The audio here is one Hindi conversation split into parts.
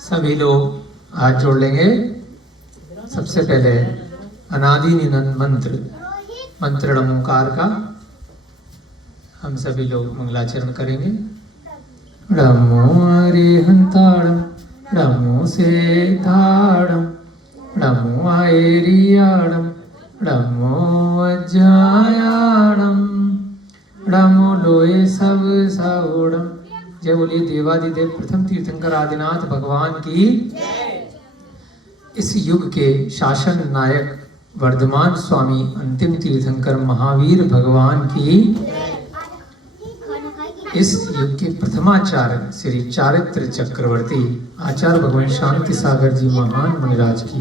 सभी लोग हाथ जोड़ लेंगे। सबसे पहले अनादि निरंतर मंत्र ओंकार का हम सभी लोग मंगलाचरण करेंगे। नमो अरिहंताणं नमो सेधाणं नमो ऐरियाणं नमो अज्जायाणं नमो लोए सब सावड़म। जय बोलिए देवादिदेव प्रथम तीर्थंकर आदिनाथ भगवान की। इस युग के शासन नायक वर्धमान स्वामी अंतिम तीर्थंकर महावीर भगवान की। इस युग के प्रथमाचार्य श्री चारित्र चक्रवर्ती आचार्य भगवान शांति सागर जी महान मुनिराज की।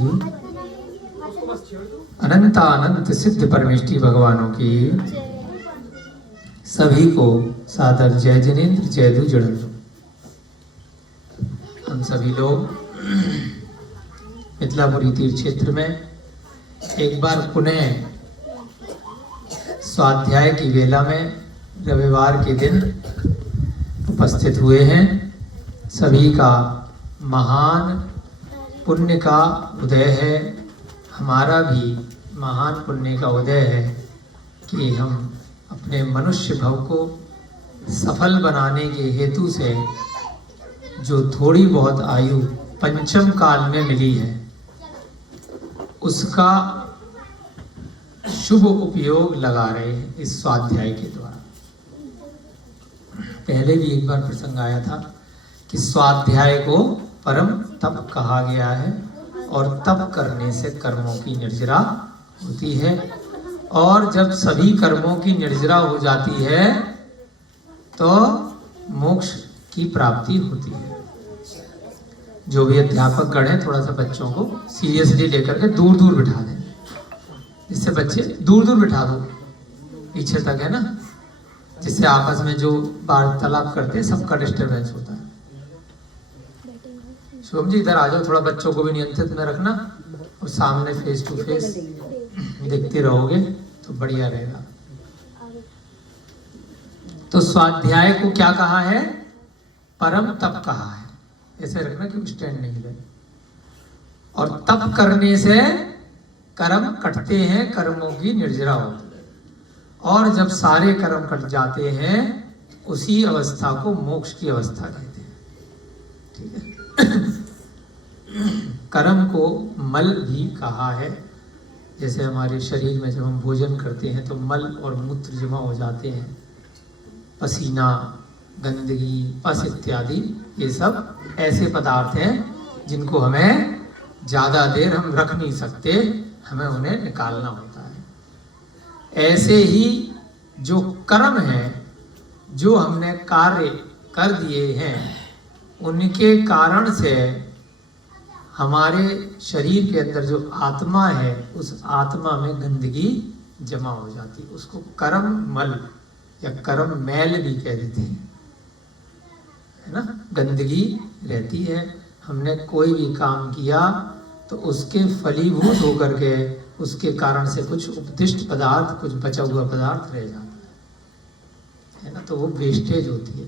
अनंतानंत सिद्ध परमेष्टि भगवानों की। सभी को सादर जय जनेन्द्र जय दु जड़ेन्द्र। हम सभी लोग मिथिलापुरी तीर्थ क्षेत्र में एक बार पुनः स्वाध्याय की वेला में रविवार के दिन उपस्थित हुए हैं। सभी का महान पुण्य का उदय है। हमारा भी महान पुण्य का उदय है कि हम अपने मनुष्य भव को सफल बनाने के हेतु से जो थोड़ी बहुत आयु पंचम काल में मिली है उसका शुभ उपयोग लगा रहे हैं इस स्वाध्याय के द्वारा। पहले भी एक बार प्रसंग आया था कि स्वाध्याय को परम तप कहा गया है और तप करने से कर्मों की निर्जरा होती है और जब सभी कर्मों की निर्जरा हो जाती है तो मोक्ष की प्राप्ति होती है। जो भी अध्यापक गण है थोड़ा सा बच्चों को सीरियसली लेकर के दूर दूर बिठा दें, जिससे बच्चे दूर दूर बिठा दो पीछे तक, है ना, जिससे आपस में जो वार्तालाप करते हैं सबका डिस्टरबेंस होता है। शुभम जी इधर आ जाओ, थोड़ा बच्चों को भी नियंत्रित में रखना और सामने फेस टू फेस देखते रहोगे तो बढ़िया रहेगा। तो स्वाध्याय को क्या कहा है? परम तप कहा है। ऐसे रखना कि स्टैंड नहीं रहे। और तप करने से कर्म कटते हैं, कर्मों की निर्जरा होती है और जब सारे कर्म कट जाते हैं उसी अवस्था को मोक्ष की अवस्था कहते हैं। ठीक है। कर्म को मल भी कहा है। जैसे हमारे शरीर में जब हम भोजन करते हैं तो मल और मूत्र जमा हो जाते हैं, पसीना, गंदगी, पस इत्यादि, ये सब ऐसे पदार्थ हैं जिनको हमें ज़्यादा देर हम रख नहीं सकते, हमें उन्हें निकालना होता है। ऐसे ही जो कर्म है, जो हमने कार्य कर दिए हैं, उनके कारण से हमारे शरीर के अंदर जो आत्मा है उस आत्मा में गंदगी जमा हो जाती है। उसको कर्म मल या कर्म मैल भी कह देते हैं, है ना। गंदगी रहती है। हमने कोई भी काम किया तो उसके फलीभूत होकर के उसके कारण से कुछ उपदिष्ट पदार्थ, कुछ बचा हुआ पदार्थ रह जाता है ना, तो वो वेस्टेज होती है।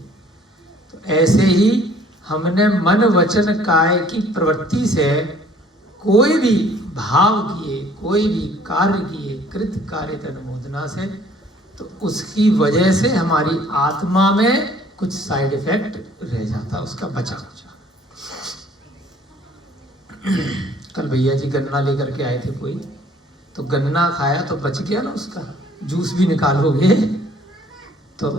तो ऐसे ही हमने मन वचन काय की प्रवृत्ति से कोई भी भाव किए, कोई भी कार्य किए, कृत कार्य अनुमोदना से, तो उसकी वजह से हमारी आत्मा में कुछ साइड इफेक्ट रह जाता, उसका बचा कुचा। कल भैया जी गन्ना लेकर के आए थे कोई, तो गन्ना खाया तो बच गया ना, उसका जूस भी निकालोगे तो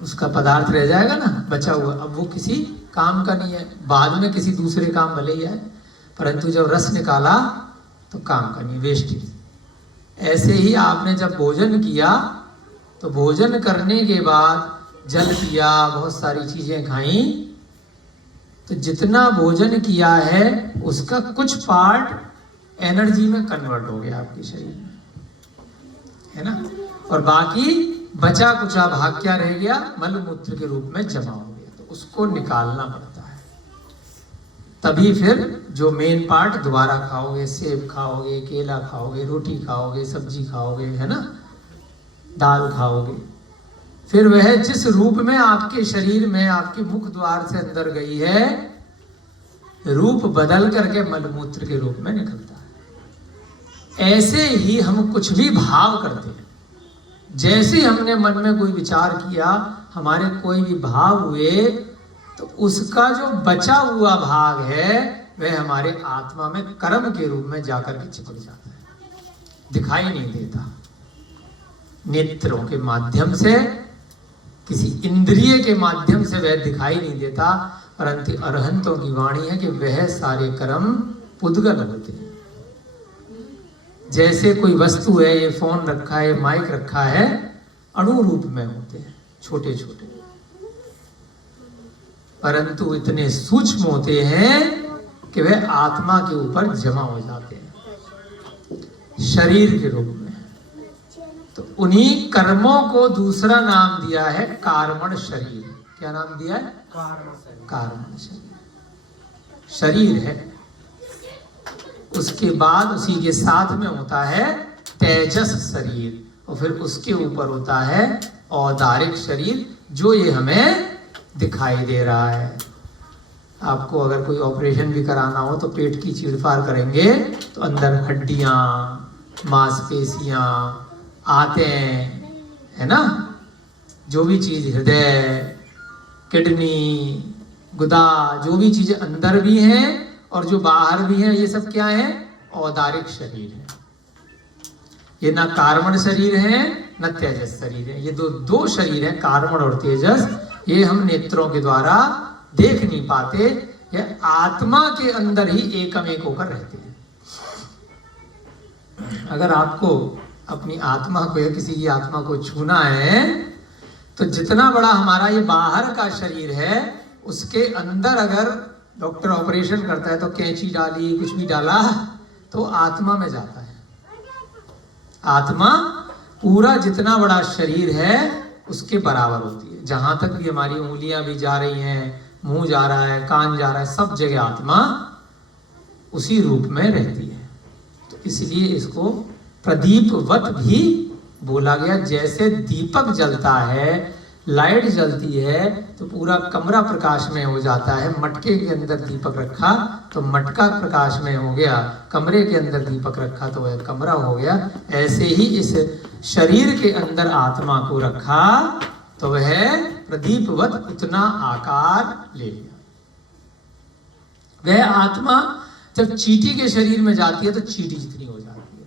उसका पदार्थ रह जाएगा ना बचा हुआ। अब वो किसी काम का नहीं है, बाद में किसी दूसरे काम भले ही आए, परंतु जब रस निकाला तो काम का नहीं, वेस्टेज। ऐसे ही आपने जब भोजन किया तो भोजन करने के बाद जल पिया, बहुत सारी चीजें खाई, तो जितना भोजन किया है उसका कुछ पार्ट एनर्जी में कन्वर्ट हो गया आपके शरीर में, है ना, और बाकी बचा कुचा भाग क्या रह गया? मल मूत्र के रूप में जमा हो गया। तो उसको निकालना पड़ता है, तभी फिर जो मेन पार्ट दोबारा खाओगे, सेब खाओगे, केला खाओगे, रोटी खाओगे, सब्जी खाओगे, है ना, दाल खाओगे, फिर वह जिस रूप में आपके शरीर में आपके मुख द्वार से अंदर गई है रूप बदल करके मलमूत्र के रूप में निकलता है। ऐसे ही हम कुछ भी भाव करते हैं, जैसे हमने मन में कोई विचार किया, हमारे कोई भी भाव हुए, तो उसका जो बचा हुआ भाग है वह हमारे आत्मा में कर्म के रूप में जाकर के चिपक जाता है, दिखाई नहीं देता। नेत्रों के माध्यम से, किसी इंद्रिय के माध्यम से वह दिखाई नहीं देता, परंतु अरहंतों की वाणी है कि वह सारे कर्म पुद्गल होते हैं। जैसे कोई वस्तु है, ये फोन रखा है, माइक रखा है, अणु रूप में होते हैं, छोटे छोटे, परंतु इतने सूक्ष्म होते हैं कि वह आत्मा के ऊपर जमा हो जाते हैं शरीर के रूप में। तो उन्हीं कर्मों को दूसरा नाम दिया है कार्मण शरीर। क्या नाम दिया है? कार्मण शरीर। शरीर है, उसके बाद उसी के साथ में होता है तेजस शरीर, और फिर उसके ऊपर होता है औदारिक शरीर, जो ये हमें दिखाई दे रहा है। आपको अगर कोई ऑपरेशन भी कराना हो तो पेट की चीरफाड़ करेंगे तो अंदर हड्डियां, मांसपेशियां आते हैं, है ना। जो भी चीज, हृदय, किडनी, गुदा, जो भी चीजें अंदर भी हैं और जो बाहर भी हैं, ये सब क्या है? औदारिक शरीर है। ये ना कार्मण शरीर है न तेजस शरीर है। ये दो शरीर है, कार्मण और तेजस। ये हम नेत्रों के द्वारा देख नहीं पाते, ये आत्मा के अंदर ही एकम एक होकर रहते हैं। अगर आपको अपनी आत्मा को या किसी की आत्मा को छूना है तो जितना बड़ा हमारा ये बाहर का शरीर है, उसके अंदर अगर डॉक्टर ऑपरेशन करता है तो कैंची डाली, कुछ भी डाला, तो आत्मा में जाता है। आत्मा पूरा जितना बड़ा शरीर है उसके बराबर होती है। जहां तक भी हमारी उंगलियां भी जा रही हैं, मुंह जा रहा है, कान जा रहा है, सब जगह आत्मा उसी रूप में रहती है। तो इसलिए इसको प्रदीपवत भी बोला गया। जैसे दीपक जलता है, लाइट जलती है, तो पूरा कमरा प्रकाश में हो जाता है। मटके के अंदर दीपक रखा तो मटका प्रकाश में हो गया, कमरे के अंदर दीपक रखा तो वह कमरा हो गया। ऐसे ही इस शरीर के अंदर आत्मा को रखा तो वह प्रदीपवत उतना आकार ले लिया। वह आत्मा जब चींटी के शरीर में जाती है तो चींटी जितनी हो जाती है।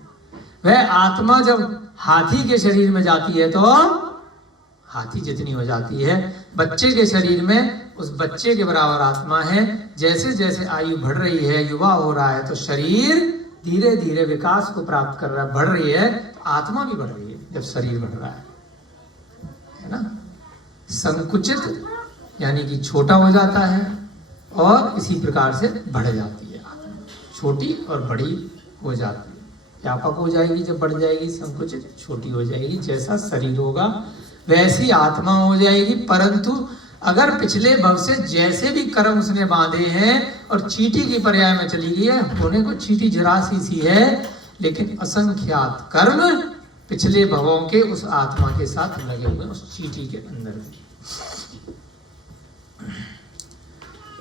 वह आत्मा जब हाथी के शरीर में जाती है तो हाथी जितनी हो जाती है। बच्चे के शरीर में उस बच्चे के बराबर आत्मा है। जैसे जैसे आयु बढ़ रही है, युवा हो रहा है, तो शरीर धीरे धीरे विकास को प्राप्त कर रहा है, बढ़ रही है, तो आत्मा भी बढ़ रही है जब शरीर बढ़ रहा है ना। संकुचित यानी कि छोटा हो जाता है और इसी प्रकार से बढ़ जाती है आत्मा, छोटी और बड़ी हो जाती है। व्यापक हो जाएगी जब बढ़ जाएगी, संकुचित छोटी हो जाएगी। जैसा शरीर होगा वैसी आत्मा हो जाएगी। परंतु अगर पिछले भव से जैसे भी कर्म उसने बांधे हैं और चींटी की पर्याय में चली गई है, होने को चींटी जरा सी है, लेकिन असंख्यात कर्म पिछले भवों के उस आत्मा के साथ लगे हुए उस चींटी के अंदर।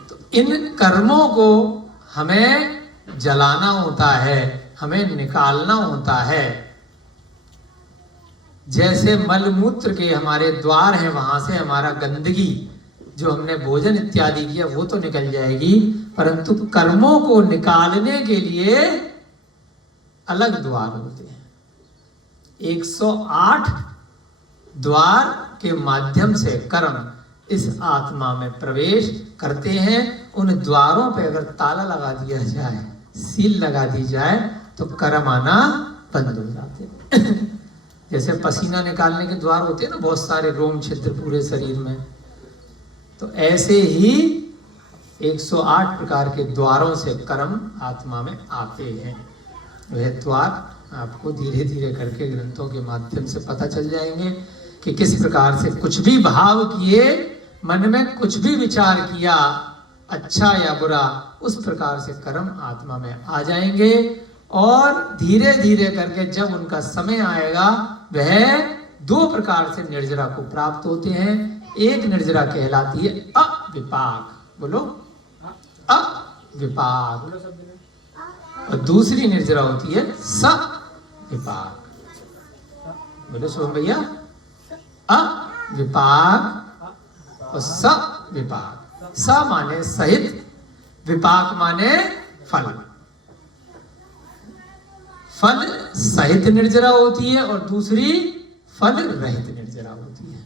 तो इन कर्मों को हमें जलाना होता है, हमें निकालना होता है। जैसे मलमूत्र के हमारे द्वार हैं, वहां से हमारा गंदगी जो हमने भोजन इत्यादि किया वो तो निकल जाएगी, परंतु कर्मों को निकालने के लिए अलग द्वार होते हैं। 108 द्वार के माध्यम से कर्म इस आत्मा में प्रवेश करते हैं। उन द्वारों पे अगर ताला लगा दिया जाए, सील लगा दी जाए, तो कर्म आना बंद हो जाते हैं। जैसे पसीना निकालने के द्वार होते हैं ना, बहुत सारे रोम छिद्र पूरे शरीर में, तो ऐसे ही 108 प्रकार के द्वारों से कर्म आत्मा में आते हैं। वह द्वार आपको धीरे धीरे करके ग्रंथों के माध्यम से पता चल जाएंगे कि किस प्रकार से कुछ भी भाव किए, मन में कुछ भी विचार किया, अच्छा या बुरा, उस प्रकार से कर्म आत्मा में आ जाएंगे। और धीरे धीरे करके जब उनका समय आएगा, वह 2 प्रकार से निर्जरा को प्राप्त होते हैं। एक निर्जरा कहलाती है अविपाक। बोलो, विपाक, और दूसरी निर्जरा होती है सविपाक। बोलो शुभम भैया, अविपाक और सविपाक। स माने सहित, विपाक माने फल। फल सहित निर्जरा होती है और दूसरी फल रहित निर्जरा होती है।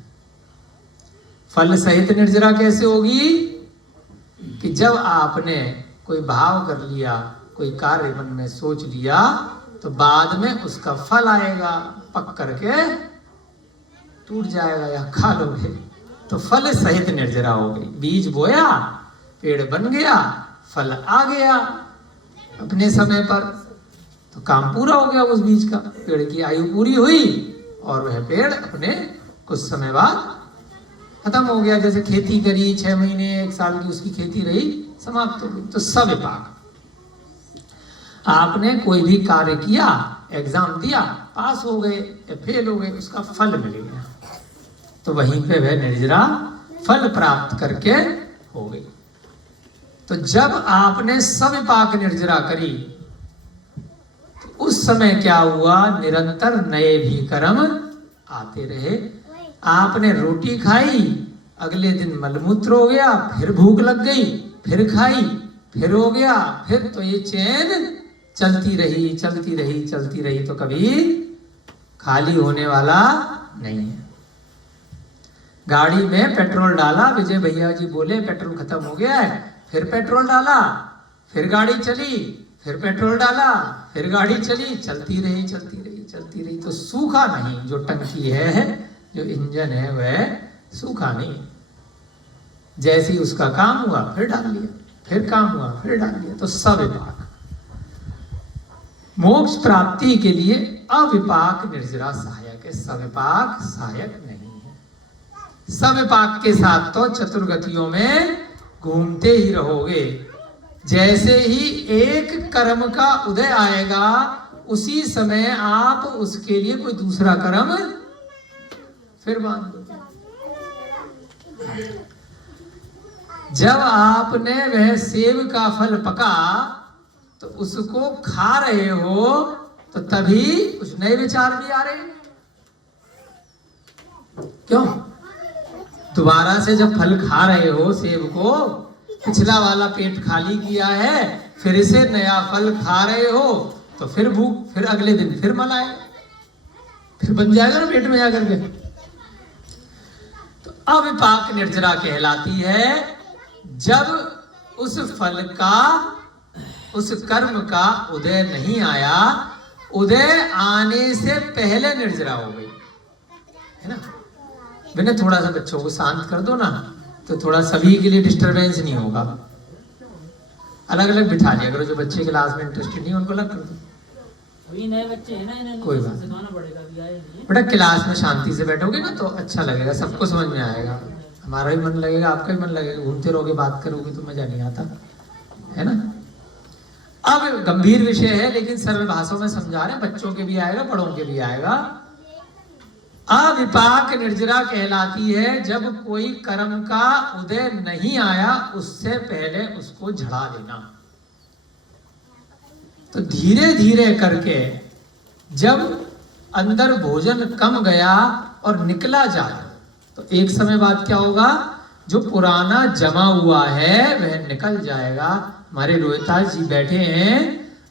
फल सहित निर्जरा कैसे होगी कि जब आपने कोई भाव कर लिया, कोई कार्य मन में सोच लिया, तो बाद में उसका फल आएगा, पक करके टूट जाएगा या खा लोगे, तो फल सहित निर्जरा हो गई। बीज बोया, पेड़ बन गया, फल आ गया अपने समय पर, तो काम पूरा हो गया उस बीज का। पेड़ की आयु पूरी हुई और वह पेड़ अपने कुछ समय बाद खत्म हो गया। जैसे खेती करी, 6 महीने 1 साल की उसकी खेती रही, समाप्त हो गई। तो सविपाक, आपने कोई भी कार्य किया, एग्जाम दिया, पास हो गए या फेल हो गए, उसका फल मिल गया, तो वहीं पे वह निर्जरा फल प्राप्त करके हो गई। तो जब आपने सविपाक निर्जरा करी, तो उस समय क्या हुआ, निरंतर नए भी कर्म आते रहे। आपने रोटी खाई, अगले दिन मलमूत्र हो गया, फिर भूख लग गई, फिर खाई, फिर हो गया, फिर तो ये चेन चलती रही चलती रही चलती रही, तो कभी खाली होने वाला नहीं है। गाड़ी में पेट्रोल डाला, विजय भैया जी बोले पेट्रोल खत्म हो गया है, फिर पेट्रोल डाला, फिर गाड़ी चली, फिर पेट्रोल डाला, फिर गाड़ी चली, चलती रही चलती रही चलती रही, तो सूखा नहीं। जो टंकी है, जो इंजन है, वह सूखा नहीं। जैसे ही उसका काम हुआ फिर डाल लिया, फिर काम हुआ फिर डाल लिया। तो सविपाक, मोक्ष प्राप्ति के लिए अविपाक निर्जरा सहायक है, सविपाक सहायक नहीं है। सविपाक के साथ तो चतुर्गतियों में घूमते ही रहोगे। जैसे ही एक कर्म का उदय आएगा, उसी समय आप उसके लिए कोई दूसरा कर्म फिर बांध दो। जब आपने वह सेब का फल पका, तो उसको खा रहे हो, तो तभी कुछ नए विचार भी आ रहे हैं। क्यों? दोबारा से जब फल खा रहे हो सेब को, पिछला वाला पेट खाली किया है, फिर से नया फल खा रहे हो, तो फिर भूख, फिर अगले दिन फिर मन आएगा, फिर बन जाएगा ना पेट में जाकर के। तो अविपाक निर्जरा कहलाती है जब उस फल का, उस कर्म का उदय नहीं आया, उदय आने से पहले निर्जरा हो गई, है ना। मैंने थोड़ा सा बच्चों को शांत कर दो ना, तो थोड़ा सभी के लिए डिस्टरबेंस नहीं होगा। अलग अलग बिठा लिया करो, जो बच्चे क्लास में इंटरेस्टेड नहीं उनको अलग कर दो। वही नए बच्चे हैं ना, इन्हें कोई बात सिखाना पड़ेगा। अभी आए नहीं बेटा, क्लास में शांति से बैठोगे ना तो अच्छा लगेगा, सबको समझ में आएगा, हमारा भी मन लगेगा, आपका भी मन लगेगा। घूमते रहोगे, बात करोगे तो मजा नहीं आता, है ना। अब गंभीर विषय है, लेकिन सरल भाषा में समझा रहे हैं, बच्चों के भी आएगा, बड़ों के भी आएगा। अविपाक निर्जरा कहलाती है जब कोई कर्म का उदय नहीं आया, उससे पहले उसको झड़ा देना। तो धीरे धीरे करके जब अंदर भोजन कम गया और निकला जाए, तो एक समय बाद क्या होगा, जो पुराना जमा हुआ है वह निकल जाएगा। हमारे रोहिताज जी बैठे हैं,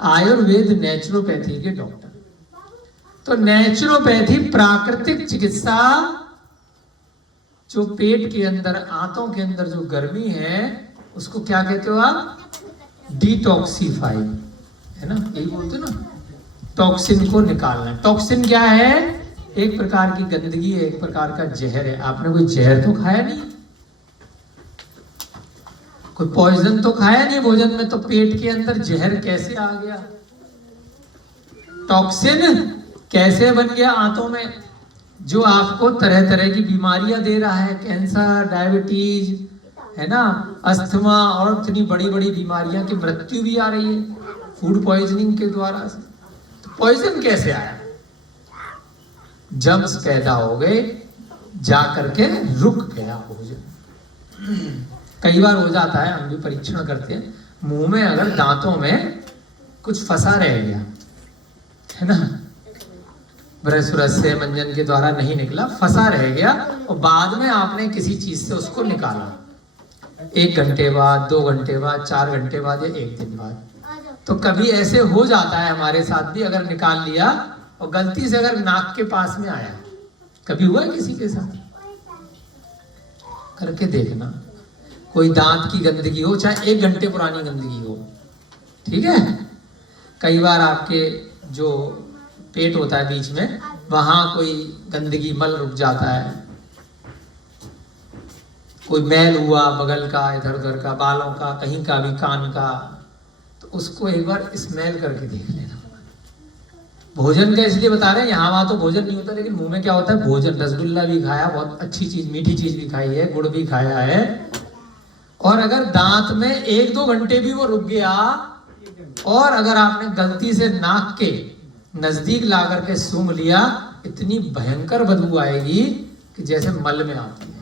आयुर्वेद नेचुरोपैथी के डॉक्टर। तो नेचुरोपैथी प्राकृतिक चिकित्सा, जो पेट के अंदर, आंतों के अंदर जो गर्मी है, उसको क्या कहते हो आप, डिटॉक्सिफाई, है ना, यही बोलते ना, टॉक्सिन को निकालना। टॉक्सिन क्या है, एक प्रकार की गंदगी है, एक प्रकार का जहर है। आपने कोई जहर तो खाया नहीं, कोई पॉइजन तो खाया नहीं भोजन में, तो पेट के अंदर जहर कैसे आ गया, टॉक्सिन कैसे बन गया आंतों में, जो आपको तरह तरह की बीमारियां दे रहा है, कैंसर, डायबिटीज, है ना, अस्थमा, और इतनी बड़ी बड़ी बीमारियां की मृत्यु भी आ रही है फूड पॉइजनिंग के द्वारा से। तो पॉइजन कैसे आया, जम्स पैदा हो गए, जा करके रुक गया भोजन। कई बार हो जाता है, हम भी परीक्षण करते हैं, मुंह में अगर दांतों में कुछ फंसा रह गया है ना, ब्रश से मंजन के द्वारा नहीं निकला, फंसा रह गया और बाद में आपने किसी चीज से उसको निकाला, 1 घंटे बाद, 2 घंटे बाद, 4 घंटे बाद या 1 दिन बाद, तो कभी ऐसे हो जाता है हमारे साथ भी, अगर निकाल लिया और गलती से अगर नाक के पास में आया, कभी हुआ है किसी के साथ? करके देखना, कोई दांत की गंदगी हो, चाहे 1 घंटे पुरानी गंदगी हो, ठीक है, कई बार आपके जो पेट होता है बीच में, वहां कोई गंदगी मल रुक जाता है, कोई मैल हुआ बगल का, इधर उधर का, बालों का, कहीं का भी, कान का, तो उसको एक बार स्मेल करके देख लेना। भोजन का इसलिए बता रहे हैं, यहाँ वहां तो भोजन नहीं होता, लेकिन मुंह में क्या होता है, भोजन, रसगुल्ला भी खाया, बहुत अच्छी चीज, मीठी चीज भी खाई है, गुड़ भी खाया है, और अगर दांत में 1-2 घंटे भी वो रुक गया और अगर आपने गलती से नाक के नजदीक ला करके सूंघ लिया, इतनी भयंकर बदबू आएगी कि जैसे मल में आती है,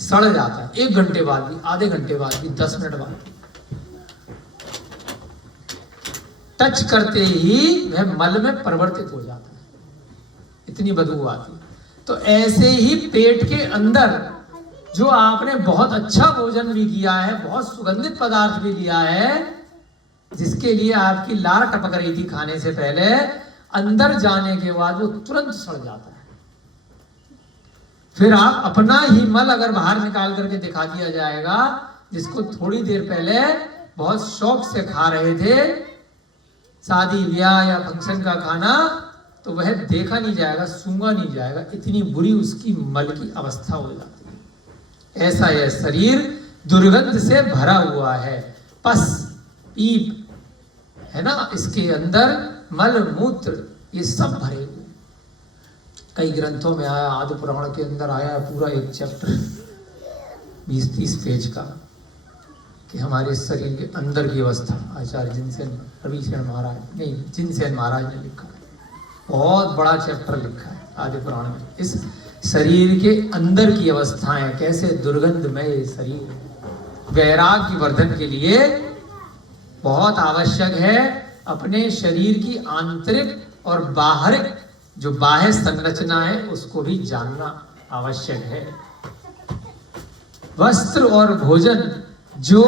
सड़ जाता है, 1 घंटे बाद भी, आधे घंटे बाद भी, 10 मिनट बाद, टच करते ही वह मल में परिवर्तित हो जाता है, इतनी बदबू आती है। तो ऐसे ही पेट के अंदर जो आपने बहुत अच्छा भोजन भी किया है, बहुत सुगंधित पदार्थ भी लिया है, जिसके लिए आपकी लार टपक रही थी खाने से पहले, अंदर जाने के बाद वो तुरंत सड़ जाता है। फिर आप अपना ही मल अगर बाहर निकाल करके दिखा दिया जाएगा, जिसको थोड़ी देर पहले बहुत शौक से खा रहे थे, शादी ब्याह या फंक्शन का खाना, तो वह देखा नहीं जाएगा, सूंघा नहीं जाएगा, इतनी बुरी उसकी मल की अवस्था हो जाती है। ऐसा यह शरीर दुर्गंध से भरा हुआ है, पस पीप है ना, इसके अंदर मल मूत्र ये सब भरे हुए। कई ग्रंथों में आया, आदि पुराण के अंदर आया पूरा एक चैप्टर 20-30 पेज का, कि हमारे शरीर के अंदर की अवस्था, आचार्य जिनसेन रविशरण महाराज, नहीं जिनसेन महाराज ने लिखा है, बहुत बड़ा चैप्टर लिखा है आदि पुराण में, इस शरीर के अंदर की अवस्थाएं, कैसे दुर्गंधमय शरीर। वैराग्य वर्धन के लिए बहुत आवश्यक है अपने शरीर की आंतरिक और बाहरिक जो बाह्य संरचना है उसको भी जानना आवश्यक है। वस्त्र और भोजन जो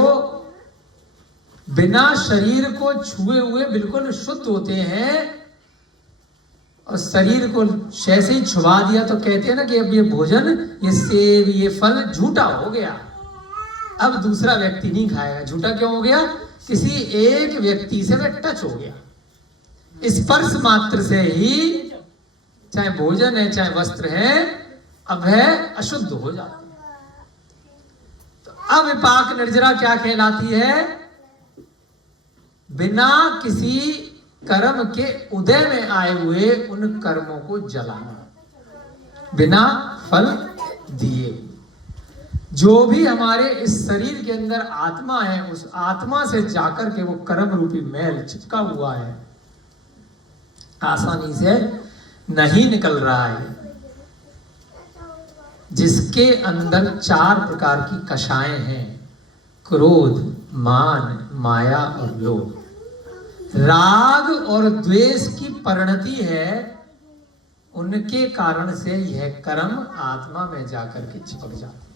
बिना शरीर को छुए हुए बिल्कुल शुद्ध होते हैं, और शरीर को जैसे ही छुआ दिया तो कहते हैं ना कि अब ये भोजन, ये सेब, ये फल झूठा हो गया, अब दूसरा व्यक्ति नहीं खाएगा। झूठा क्यों हो गया? किसी एक व्यक्ति से वह टच हो गया, स्पर्श मात्र से ही, चाहे भोजन है चाहे वस्त्र है, अब वह अशुद्ध हो जाता है। तो अविपाक निर्जरा क्या कहलाती है? बिना किसी कर्म के उदय में आए हुए उन कर्मों को जलाना, बिना फल दिए। जो भी हमारे इस शरीर के अंदर आत्मा है, उस आत्मा से जाकर के वो कर्म रूपी मैल चिपका हुआ है, आसानी से नहीं निकल रहा है, जिसके अंदर 4 प्रकार की कषाएं हैं, क्रोध, मान, माया और लोभ। राग और द्वेष की परिणति है, उनके कारण से यह कर्म आत्मा में जाकर के चिपक जाते हैं।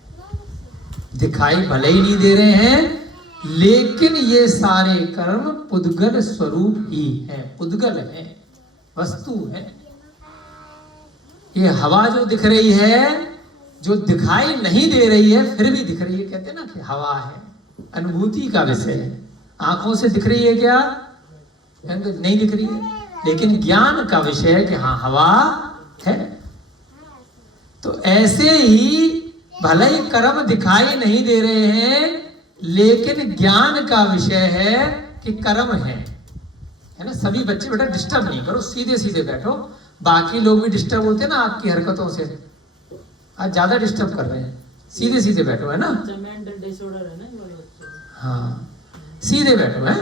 दिखाई भले ही नहीं दे रहे हैं, लेकिन ये सारे कर्म पुद्गल स्वरूप ही हैं, पुद्गल है, वस्तु है। ये हवा जो दिख रही है, जो दिखाई नहीं दे रही है फिर भी दिख रही है, कहते हैं ना कि हवा है, अनुभूति का विषय है। आंखों से दिख रही है क्या? नहीं दिख रही है, लेकिन ज्ञान का विषय है कि हाँ हवा है। तो ऐसे ही भले ही कर्म दिखाई नहीं दे रहे हैं, लेकिन ज्ञान का विषय है कि कर्म है ना। सभी बच्चे बेटा डिस्टर्ब नहीं करो, सीधे सीधे बैठो। बाकी लोग भी डिस्टर्ब होते हैं ना आपकी हरकतों से, आज ज्यादा डिस्टर्ब कर रहे हैं। सीधे सीधे बैठो, है ना। हाँ सीधे बैठो, है।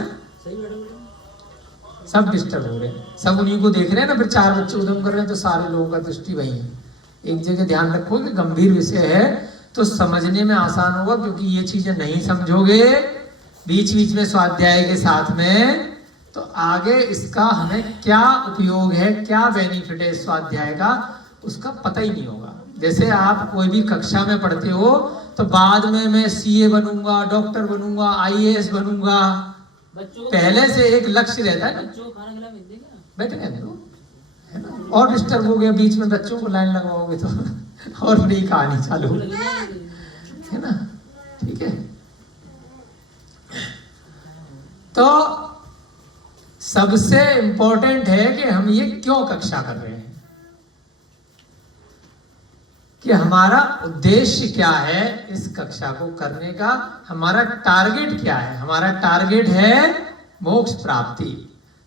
सब डिस्टर्ब हो रहे हैं, सब उन्हीं को देख रहे हैं ना। फिर 4 बच्चे उधम कर रहे हैं तो सारे लोगों का दृष्टि वही है। एक जगह ध्यान रखो कि गंभीर विषय है तो समझने में आसान होगा, क्योंकि ये चीजें नहीं समझोगे बीच बीच में स्वाध्याय के साथ में, तो आगे इसका हमें क्या उपयोग है, क्या बेनिफिट है स्वाध्याय का, उसका पता ही नहीं होगा। जैसे आप कोई भी कक्षा में पढ़ते हो तो बाद में मैं सीए बनूंगा, डॉक्टर बनूंगा, आईएएस बनूंगा, बच्चों को पहले से एक लक्ष्य रहता है ना। बच्चों को खाना खिला मिल देगा। बैठे रहने दो, है ना। और डिस्टर्ब हो गया बीच में, बच्चों को लाइन लगवाओगे तो और नई कहानी चालू, भूख लगी ना। है ना। ठीक है, तो सबसे इंपॉर्टेंट है कि हम ये क्यों कक्षा कर रहे हैं, कि हमारा उद्देश्य क्या है इस कक्षा को करने का, हमारा टारगेट क्या है। हमारा टारगेट है मोक्ष प्राप्ति।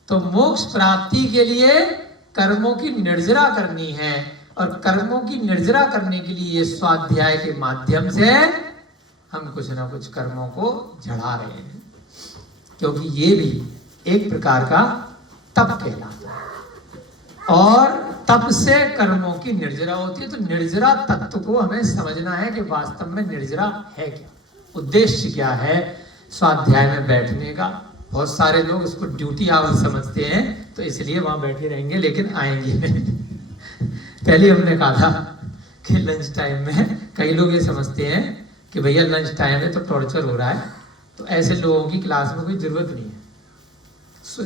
तो मोक्ष प्राप्ति के लिए कर्मों की निर्जरा करनी है, और कर्मों की निर्जरा करने के लिए स्वाध्याय के माध्यम से हम कुछ ना कुछ कर्मों को झड़ा रहे हैं, क्योंकि ये भी एक प्रकार का तप कहलाता है, और तप से कर्मों की निर्जरा होती है। तो निर्जरा तत्व को हमें समझना है कि वास्तव में निर्जरा है क्या, उद्देश्य क्या है स्वाध्याय में बैठने का। बहुत सारे लोग इसको ड्यूटी आवर समझते हैं, तो इसलिए वहां बैठे रहेंगे लेकिन आएंगे नहीं। पहले हमने कहा था कि लंच टाइम में कई लोग ये समझते हैं कि भैया लंच टाइम है तो टॉर्चर हो रहा है, तो ऐसे लोगों की क्लास में कोई जरूरत नहीं है।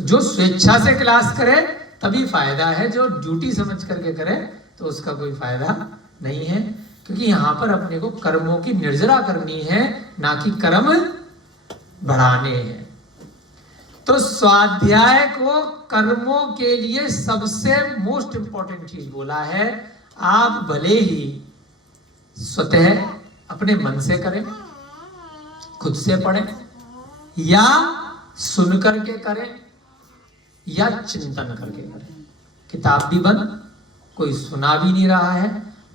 जो स्वेच्छा से क्लास करे तभी फायदा है, जो ड्यूटी समझ करके करे तो उसका कोई फायदा नहीं है, क्योंकि यहाँ पर अपने को कर्मों की निर्जरा करनी है, ना कि कर्म बढ़ाने हैं। तो स्वाध्याय को कर्मों के लिए सबसे मोस्ट इंपॉर्टेंट चीज बोला है। आप भले ही स्वतः अपने मन से करें, खुद से पढ़ें, या सुन करके करें, या चिंतन करके करें। किताब भी बंद, कोई सुना भी नहीं रहा है,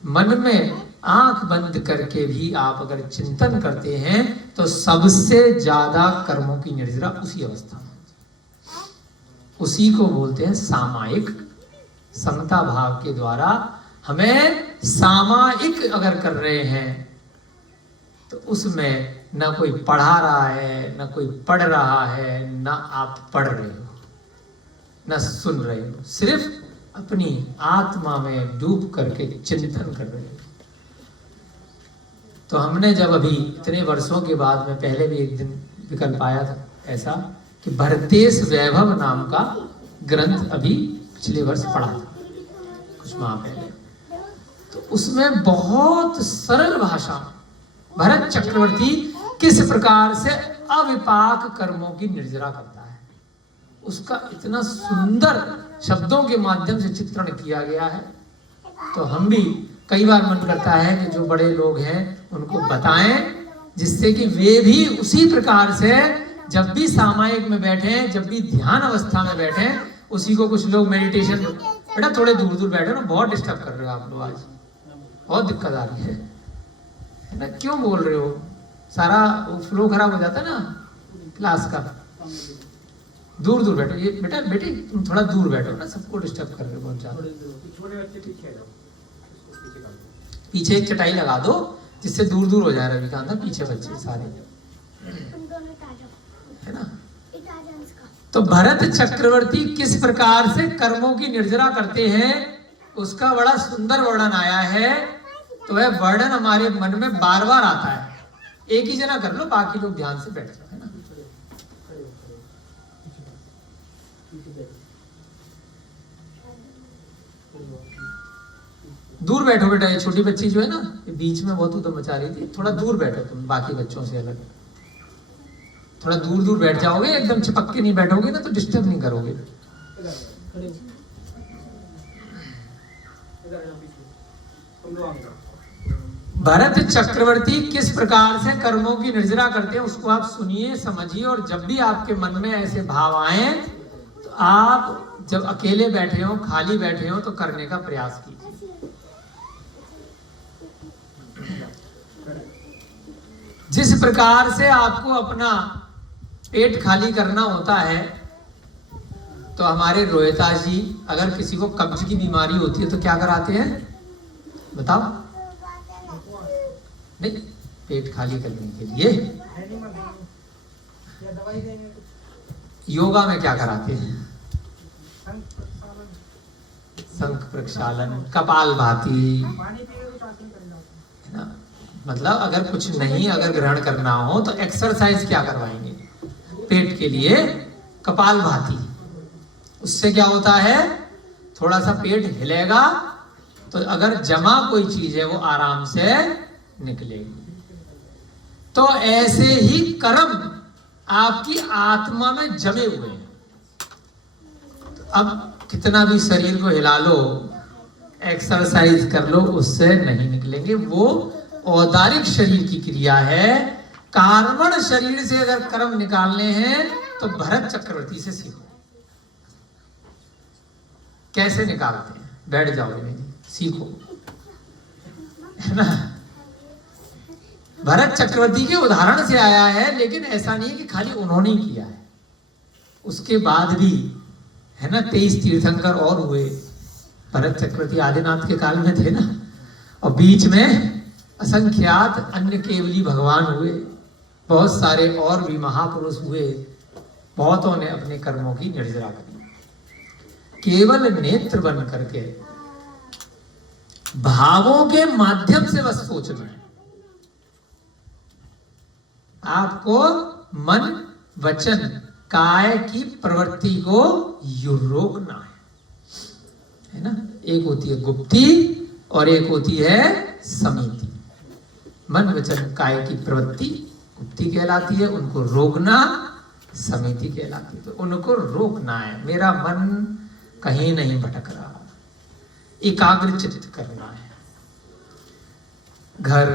मन में आंख बंद करके भी आप अगर चिंतन करते हैं तो सबसे ज्यादा कर्मों की निर्जरा उसी अवस्था में, उसी को बोलते हैं सामायिक। समता भाव के द्वारा हमें सामायिक अगर कर रहे हैं तो उसमें ना कोई पढ़ा रहा है, ना कोई पढ़ रहा है, ना आप पढ़ रहे हो, ना सुन रहे हो, सिर्फ अपनी आत्मा में डूब करके चिंतन कर रहे हो। तो हमने जब अभी इतने वर्षों के बाद में पहले भी एक दिन विकल्प आया था ऐसा कि भरतेश वैभव नाम का ग्रंथ अभी पिछले वर्ष पढ़ा था कुछ माह पहले, तो उसमें बहुत सरल भाषा भरत चक्रवर्ती किस प्रकार से अविपाक कर्मों की निर्जरा करता है, उसका इतना सुंदर शब्दों के माध्यम से चित्रण किया गया है। तो हम भी कई बार मन करता है कि जो बड़े लोग हैं उनको बताएं, जिससे कि वे भी उसी प्रकार से जब भी सामायिक में बैठे, जब भी ध्यान अवस्था में बैठे, उसी को कुछ लोग मेडिटेशन, बेटा थोड़े दूर दूर बैठे ना, बहुत डिस्टर्ब कर रहे हो आप लोग, आज बहुत दिक्कत आ रही है ना। क्यों बोल रहे हो, सारा फ्लो खराब हो जाता है ना क्लास का। दूर दूर बैठो, ये बेटा बेटी तुम थोड़ा दूर बैठो ना, सबको डिस्टर्ब कर रहे हो बहुत ज्यादा। पीछे एक चटाई लगा दो जिससे दूर दूर हो जाए रविकांत, पीछे बच्चे सारे, है ना। तो भरत चक्रवर्ती किस प्रकार से कर्मों की निर्जरा करते हैं उसका बड़ा सुंदर वर्णन आया है। तो वह वर्णन हमारे मन में बार बार आता है। एक ही जना कर लो, बाकी लोग ध्यान से बैठ जाओ, है ना। दूर बैठो बेटा, ये छोटी बच्ची जो है ना, ये बीच में बहुत उधम मचा रही थी, थोड़ा दूर बैठो तुम बाकी बच्चों से अलग, थोड़ा दूर दूर बैठ जाओगे, एकदम चिपक के नहीं बैठोगे ना तो डिस्टर्ब नहीं करोगे। भरत चक्रवर्ती किस प्रकार से कर्मों की निर्जरा करते हैं उसको आप सुनिए, समझिए, और जब भी आपके मन में ऐसे भाव आए तो आप जब अकेले बैठे हो, खाली बैठे हो, तो करने का प्रयास कीजिए। जिस प्रकार से आपको अपना पेट खाली करना होता है, तो हमारे रोहिता जी अगर किसी को कब्ज की बीमारी होती है तो क्या कराते हैं बताओ? नहीं, पेट खाली करने के लिए या दवाई देंगे कुछ? योगा में क्या कराते हैं? शंख प्रक्षालन, शंख प्रक्षालन, कपाल भाती, पानी पी के कुछ आसन कर जाते हैं। है ना। मतलब अगर कुछ नहीं अगर ग्रहण करना हो तो एक्सरसाइज क्या करवाएंगे? पेट के लिए कपाल भाती। उससे क्या होता है? थोड़ा सा पेट हिलेगा तो अगर जमा कोई चीज है वो आराम से निकलेगी। तो ऐसे ही कर्म आपकी आत्मा में जमे हुए हैं। तो अब कितना भी शरीर को हिला लो, एक्सरसाइज कर लो, उससे नहीं निकलेंगे। वो औदारिक शरीर की क्रिया है। कार्बन शरीर से अगर कर्म निकालने हैं तो भरत चक्रवर्ती से सीखो कैसे निकालते हैं। बैठ जाओ जी, सीखो, है ना। भरत चक्रवर्ती के उदाहरण से आया है, लेकिन ऐसा नहीं है कि खाली उन्होंने ही किया है। उसके बाद भी, है ना, 23 तीर्थंकर और हुए। भरत चक्रवर्ती आदिनाथ के काल में थे ना, और बीच में असंख्यात अन्य केवली भगवान हुए। बहुत सारे और भी महापुरुष हुए। बहुतों ने अपने कर्मों की निर्जरा करी। केवल नेत्र बन करके भावों के माध्यम से बस सोचना है। आपको मन वचन काय की प्रवृत्ति को रोकना है ना। एक होती है गुप्ती और एक होती है समिति। मन वचन काय की प्रवृत्ति गुप्ती कहलाती है, उनको रोकना समिति कहलाती है। तो उनको रोकना है। मेरा मन कहीं नहीं भटक रहा, एकाग्र चित्त करना है। घर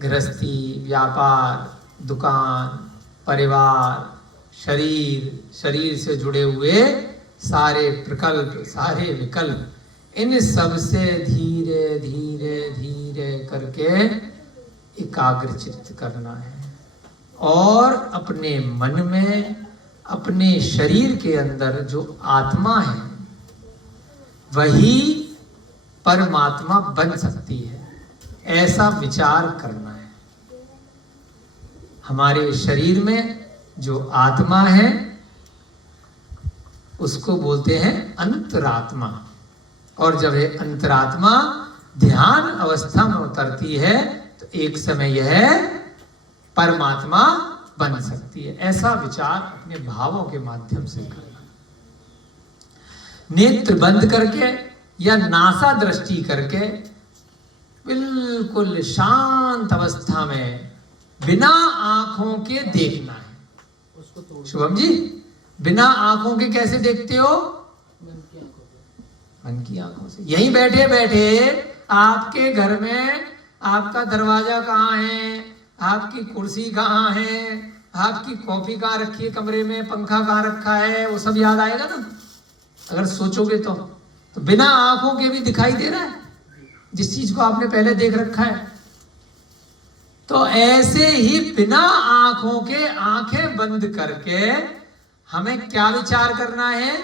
गृहस्थी, व्यापार, दुकान, परिवार, शरीर, शरीर से जुड़े हुए सारे प्रकल्प, सारे विकल्प, इन सब से धीरे धीरे धीरे करके एकाग्र चित्त करना है। और अपने मन में, अपने शरीर के अंदर जो आत्मा है वही परमात्मा बन सकती है, ऐसा विचार करना है। हमारे शरीर में जो आत्मा है उसको बोलते हैं अंतरात्मा। और जब ये अंतरात्मा ध्यान अवस्था में उतरती है तो एक समय यह परमात्मा बन सकती है। ऐसा विचार अपने भावों के माध्यम से करना। नेत्र बंद करके या नासा दृष्टि करके बिल्कुल शांत अवस्था में बिना आंखों के देखना है। उसको तोड़ शुभम जी, बिना आंखों के कैसे देखते हो? मन की आंखों से। मन की आंखों से। यहीं बैठे बैठे आपके घर में आपका दरवाजा कहाँ है, आपकी कुर्सी कहाँ है, आपकी कॉफी कहाँ रखी है कमरे में, पंखा कहाँ रखा है, वो सब याद आएगा ना अगर सोचोगे तो बिना आंखों के भी दिखाई दे रहा है जिस चीज को आपने पहले देख रखा है। तो ऐसे ही बिना आंखों के आंखें बंद करके हमें क्या विचार करना है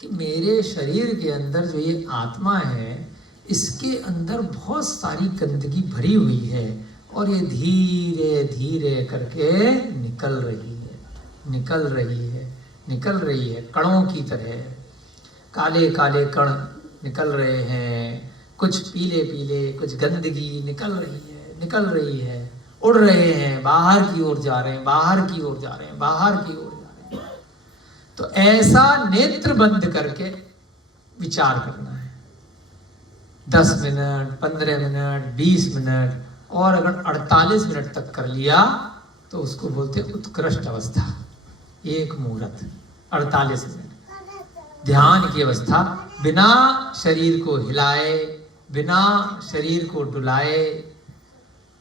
कि मेरे शरीर के अंदर जो ये आत्मा है इसके अंदर बहुत सारी गंदगी भरी हुई है और ये धीरे धीरे करके निकल रही है, निकल रही है, निकल रही है। कणों की तरह काले काले कण निकल रहे हैं, कुछ पीले पीले, कुछ गंदगी निकल रही है, निकल रही है, उड़ रहे हैं, बाहर की ओर जा रहे हैं, बाहर की ओर जा रहे हैं, बाहर की ओर जा रहे हैं। तो ऐसा नेत्र बंद करके विचार करना है। 10 मिनट, 15 मिनट, 20 मिनट, और अगर 48 मिनट तक कर लिया तो उसको बोलते हैं उत्कृष्ट अवस्था, एक मुहूर्त, 48 मिनट ध्यान की अवस्था। बिना शरीर को हिलाए, बिना शरीर को डुलाए,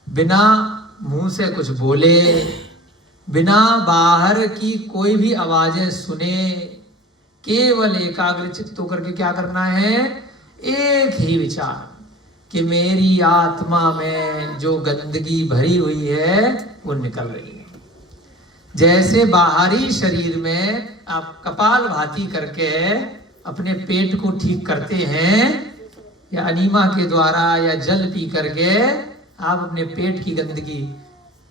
बिना मुंह से कुछ बोले, बिना बाहर की कोई भी आवाजें सुने, केवल एकाग्र चित्त होकर के क्या करना है, एक ही विचार कि मेरी आत्मा में जो गंदगी भरी हुई है वो निकल रही है। जैसे बाहरी शरीर में आप कपाल भाती करके अपने पेट को ठीक करते हैं या अनीमा के द्वारा या जल पी करके आप अपने पेट की गंदगी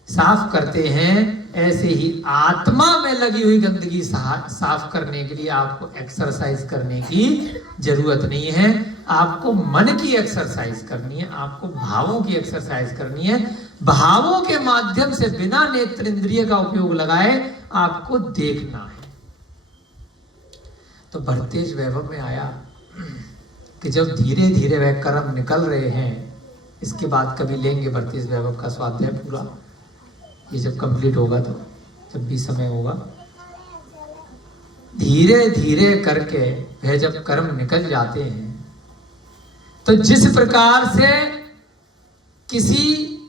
साफ करते हैं, ऐसे ही आत्मा में लगी हुई गंदगी साफ करने के लिए आपको एक्सरसाइज करने की जरूरत नहीं है। आपको मन की एक्सरसाइज करनी है, आपको भावों की एक्सरसाइज करनी है। भावों के माध्यम से बिना नेत्र इंद्रिय का उपयोग लगाए आपको देखना है। तो भरतेज वैभव में आया कि जब धीरे धीरे वह कर्म निकल रहे हैं, इसके बाद कभी लेंगे भरतेज वैभव का स्वाध्याय पूरा, ये जब कंप्लीट होगा तो, जब भी समय होगा, धीरे धीरे करके वह जब कर्म निकल जाते हैं, तो जिस प्रकार से किसी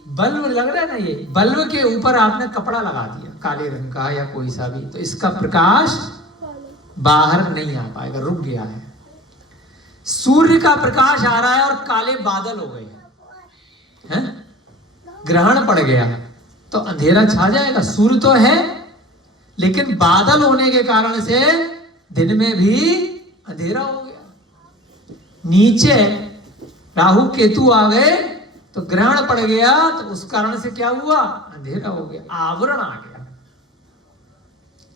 बल्ब लग रहा है ना, ये बल्ब के ऊपर आपने कपड़ा लगा दिया काले रंग का या कोई सा भी, तो इसका प्रकाश बाहर नहीं आ पाएगा, रुक गया है। सूर्य का प्रकाश आ रहा है और काले बादल हो गए हैं, ग्रहण पड़ गया तो अंधेरा छा जाएगा। सूर्य तो है लेकिन बादल होने के कारण से दिन में भी अंधेरा हो गया। नीचे राहु केतु आ गए तो ग्रहण पड़ गया, तो उस कारण से क्या हुआ, अंधेरा हो गया, आवरण आ गया।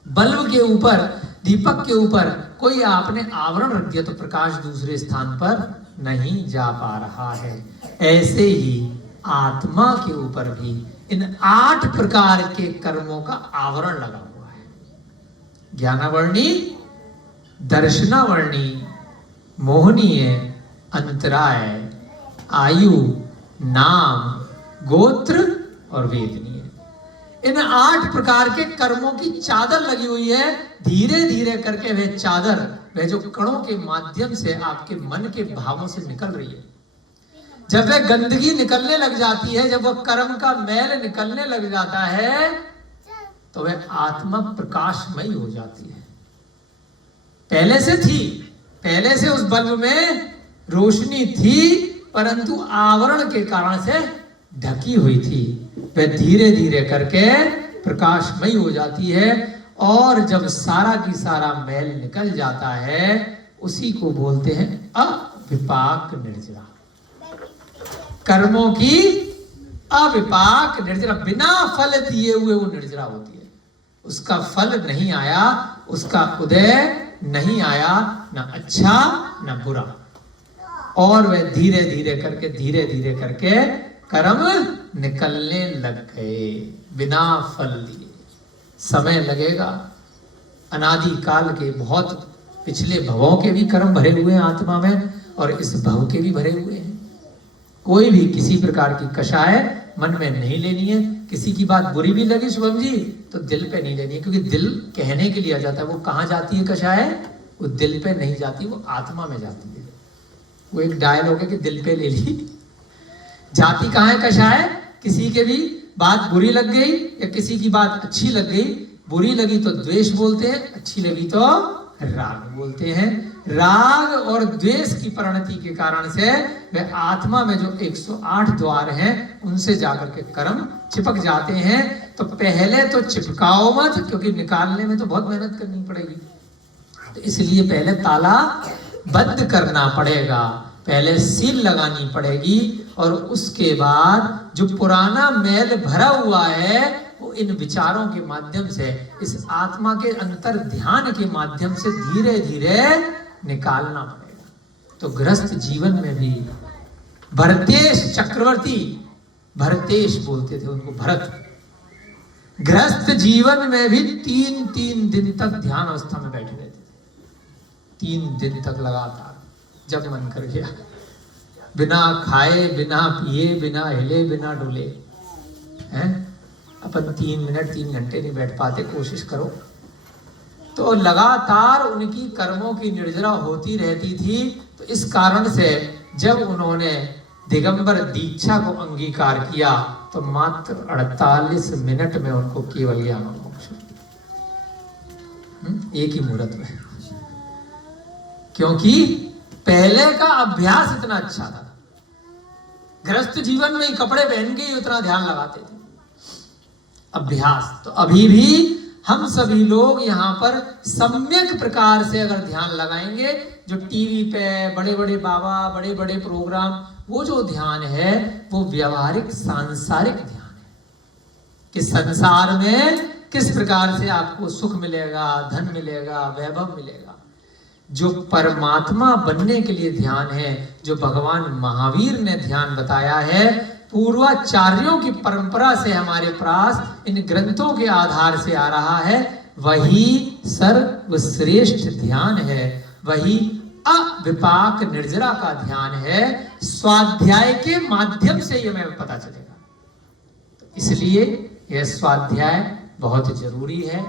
बल्ब के ऊपर, दीपक के ऊपर कोई आपने आवरण रख दिया तो प्रकाश दूसरे स्थान पर नहीं जा पा रहा है। ऐसे ही आत्मा के ऊपर भी इन 8 प्रकार के कर्मों का आवरण लगा हुआ है। ज्ञानावर्णी, दर्शनावर्णी, मोहनीय, अंतराय, आयु, नाम, गोत्र और वेदनीय, इन 8 प्रकार के कर्मों की चादर लगी हुई है। धीरे धीरे करके वह चादर, वह जो कणों के माध्यम से आपके मन के भावों से निकल रही है, जब वह गंदगी निकलने लग जाती है, जब वह कर्म का मैल निकलने लग जाता है, तो वह आत्मा प्रकाशमयी हो जाती है। पहले से थी, पहले से उस बल्ब में रोशनी थी, परंतु आवरण के कारण से ढकी हुई थी। वह धीरे धीरे करके प्रकाशमयी हो जाती है, और जब सारा की सारा मैल निकल जाता है, उसी को बोलते हैं अविपाक निर्जरा। कर्मों की अविपाक निर्जरा, बिना फल दिए हुए वो निर्जरा होती है। उसका फल नहीं आया, उसका उदय नहीं आया, ना अच्छा ना बुरा, और वह धीरे धीरे करके कर्म निकलने लग गए बिना फल दिए। समय लगेगा, अनादि काल के बहुत पिछले भवों के भी कर्म भरे हुए हैं आत्मा में, और इस भव के भी भरे हुए हैं। कोई भी किसी प्रकार की कषाय मन में नहीं लेनी है। किसी की बात बुरी भी लगी शुभम जी तो दिल पे नहीं लेनी है, क्योंकि दिल कहने के लिए आ जाता है। वो कहाँ जाती है कषाय, वो दिल पे नहीं जाती, वो आत्मा में जाती है। वो एक डायलॉग है कि दिल पे ले ली, जाती कहाँ है कषाय। किसी के भी बात बुरी लग गई या किसी की बात अच्छी लग गई, बुरी लगी तो द्वेष बोलते हैं, अच्छी लगी तो राग बोलते हैं। राग और द्वेष की परिणति के कारण से वे आत्मा में जो 108 द्वार हैं, उनसे जाकर के कर्म चिपक जाते हैं। तो पहले तो चिपकाओ मत, क्योंकि निकालने में तो बहुत मेहनत करनी पड़ेगी। तो इसलिए पहले ताला बंद करना पड़ेगा, पहले सील लगानी पड़ेगी, और उसके बाद जो पुराना मैल भरा हुआ है वो इन विचारों के माध्यम से, इस आत्मा के अंतर ध्यान के माध्यम से धीरे धीरे निकालना पड़ेगा। तो गृहस्थ जीवन में भी भरतेश चक्रवर्ती, भरतेश बोलते थे उनको, भरत, गृहस्थ जीवन में भी 3 दिन तक ध्यान अवस्था में बैठे रहते थे। 3 दिन तक लगातार, जब मन कर गया, बिना खाए, बिना पिए, बिना हिले, बिना डुले। हैं अपन 3 मिनट 3 घंटे नहीं बैठ पाते, कोशिश करो। तो लगातार उनकी कर्मों की निर्जरा होती रहती थी। तो इस कारण से जब उन्होंने दिगंबर दीक्षा को अंगीकार किया, तो मात्र 48 मिनट में उनको केवल ज्ञान और मोक्ष, एक ही मुहूर्त में। क्योंकि पहले का अभ्यास इतना अच्छा था। गृहस्थ जीवन में कपड़े पहन के ही उतना ध्यान लगाते थे, अभ्यास। तो अभी भी हम सभी लोग यहाँ पर सम्यक प्रकार से अगर ध्यान लगाएंगे, जो टीवी पे बड़े बड़े बाबा, बड़े बड़े प्रोग्राम, वो जो ध्यान है वो व्यवहारिक सांसारिक ध्यान है। कि संसार में किस प्रकार से आपको सुख मिलेगा, धन मिलेगा, वैभव मिलेगा। जो परमात्मा बनने के लिए ध्यान है, जो भगवान महावीर ने ध्यान बताया है, पूर्वाचार्यों की परंपरा से हमारे पास इन ग्रंथों के आधार से आ रहा है, वही सर्वश्रेष्ठ ध्यान है, वही अविपाक निर्जरा का ध्यान है। स्वाध्याय के माध्यम से ये हमें पता चलेगा। इसलिए यह स्वाध्याय बहुत जरूरी है।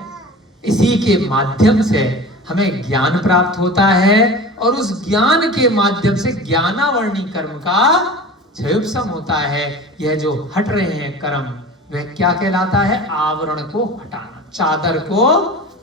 इसी के माध्यम से हमें ज्ञान प्राप्त होता है और उस ज्ञान के माध्यम से ज्ञानावर्णी कर्म का क्षयोपशम होता है। यह जो हट रहे हैं कर्म, वह क्या कहलाता है? आवरण को हटाना, चादर को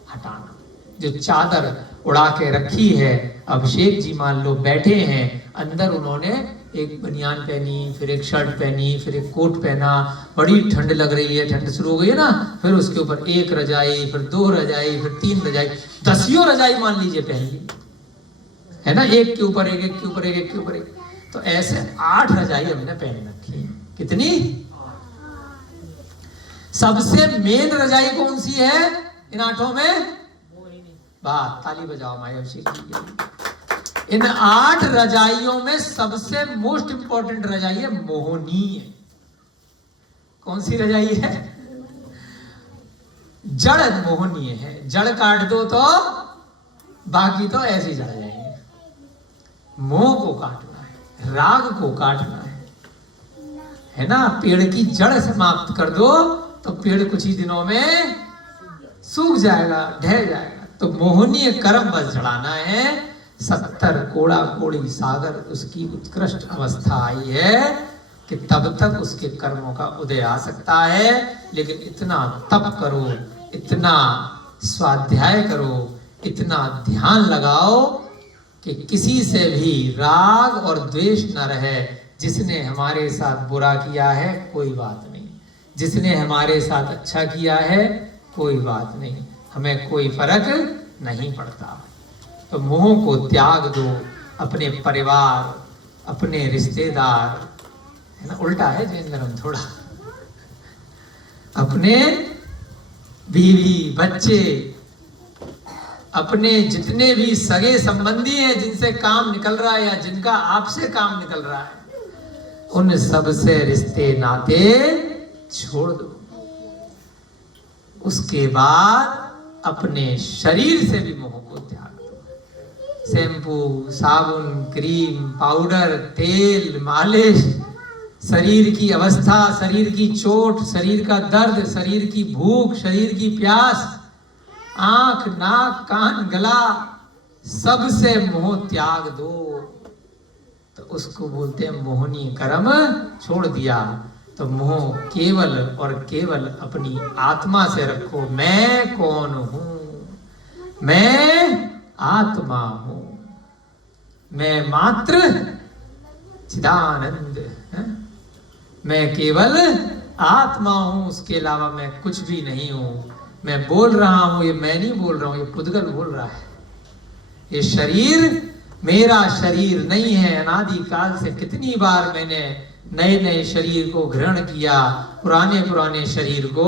हटाना। जो चादर उड़ा के रखी है, अभिषेक जी मान लो बैठे हैं, अंदर उन्होंने एक बनियान पहनी, फिर एक शर्ट पहनी, फिर एक कोट पहना, बड़ी ठंड लग रही है, ठंड शुरू हो गई है ना, फिर उसके ऊपर एक रजाई, फिर 2 रजाई, फिर 3 रजाई, 10 रजाई मान लीजिए पहन ली है ना, एक के ऊपर एक, एक के ऊपर एक, एक के ऊपर एक, तो ऐसे 8 रजाई हमने पहन रखी है। कितनी? सबसे मेन रजाई कौन सी है इन 8 में? वाह, ताली बजाओ माया अभिषेक जी। इन 8 रजाइयों में सबसे मोस्ट इंपॉर्टेंट रजाई है मोहनी है। कौन सी रजाई है? जड़ मोहनीय है। जड़ काट दो तो बाकी तो ऐसे ही जड़ जाएंगे। मोह को काटना है, राग को काटना है ना। पेड़ की जड़ समाप्त कर दो तो पेड़ कुछ ही दिनों में सूख जाएगा, ढह जाएगा। तो मोहनीय कर्म बस जड़ाना है। 70 कोड़ा कोड़ी सागर उसकी उत्कृष्ट अवस्था आई है कि तब तक उसके कर्मों का उदय आ सकता है। लेकिन इतना तप करो, इतना स्वाध्याय करो, इतना ध्यान लगाओ कि किसी से भी राग और द्वेष न रहे। जिसने हमारे साथ बुरा किया है कोई बात नहीं, जिसने हमारे साथ अच्छा किया है कोई बात नहीं, हमें कोई फर्क नहीं पड़ता। तो मोह को त्याग दो। अपने परिवार, अपने रिश्तेदार, है ना, उल्टा है जैन धर्म थोड़ा, अपने बीवी बच्चे, अपने जितने भी सगे संबंधी हैं जिनसे काम निकल रहा है या जिनका आपसे काम निकल रहा है, उन सब से रिश्ते नाते छोड़ दो। उसके बाद अपने शरीर से भी मोह को त्याग दो। शैम्पू, साबुन, क्रीम, पाउडर, तेल, मालिश, शरीर की अवस्था, शरीर की चोट, शरीर का दर्द, शरीर की भूख, शरीर की प्यास, आंख, नाक, कान, गला, सब से मोह त्याग दो। तो उसको बोलते हैं मोहनी कर्म छोड़ दिया। तो मोह केवल और केवल अपनी आत्मा से रखो। मैं कौन हूं? मैं आत्मा हूं, मैं मात्र चिदानंद, मैं केवल आत्मा हूं, उसके अलावा मैं कुछ भी नहीं हूं। मैं बोल रहा हूं, ये मैं नहीं बोल रहा हूं, ये पुद्गल बोल रहा है। ये शरीर मेरा शरीर नहीं है। अनादि काल से कितनी बार मैंने नए नए शरीर को ग्रहण किया, पुराने पुराने शरीर को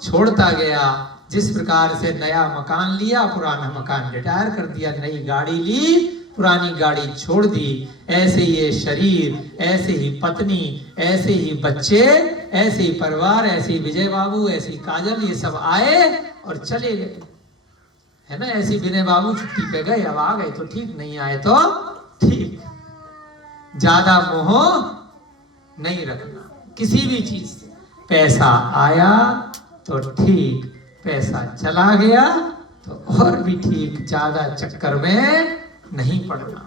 छोड़ता गया। जिस प्रकार से नया मकान लिया, पुराना मकान रिटायर कर दिया, नई गाड़ी ली, पुरानी गाड़ी छोड़ दी, ऐसे ये शरीर, ऐसे ही पत्नी, ऐसे ही बच्चे, ऐसे ही परिवार, ऐसे ही विजय बाबू, ऐसे ही काजल, ये सब आए और चले गए, है ना। ऐसे विनय बाबू छुट्टी पे गए, अब आ गए तो ठीक, नहीं आए तो ठीक। ज्यादा मोह नहीं रखना किसी भी चीज से। पैसा आया तो ठीक, पैसा चला गया तो और भी ठीक। ज्यादा चक्कर में नहीं पड़ना,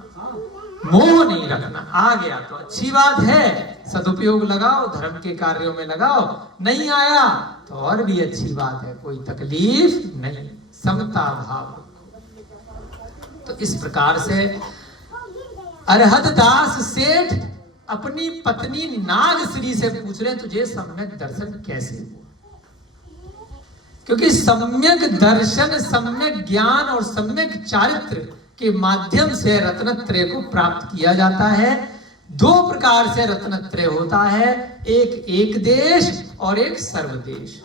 मोह नहीं रखना। आ गया तो अच्छी बात है, सदुपयोग लगाओ, धर्म के कार्यों में लगाओ। नहीं आया तो और भी अच्छी बात है, कोई तकलीफ नहीं। समता भाव रखो। तो इस प्रकार से अरहत दास सेठ अपनी पत्नी नागश्री से पूछ रहे, तुझे सम्यक दर्शन कैसे हुआ? क्योंकि सम्यक दर्शन, सम्यक ज्ञान और सम्यक चारित्र के माध्यम से रत्नत्रय को प्राप्त किया जाता है। 2 प्रकार से रत्नत्रय होता है, एक देश और एक सर्वदेश।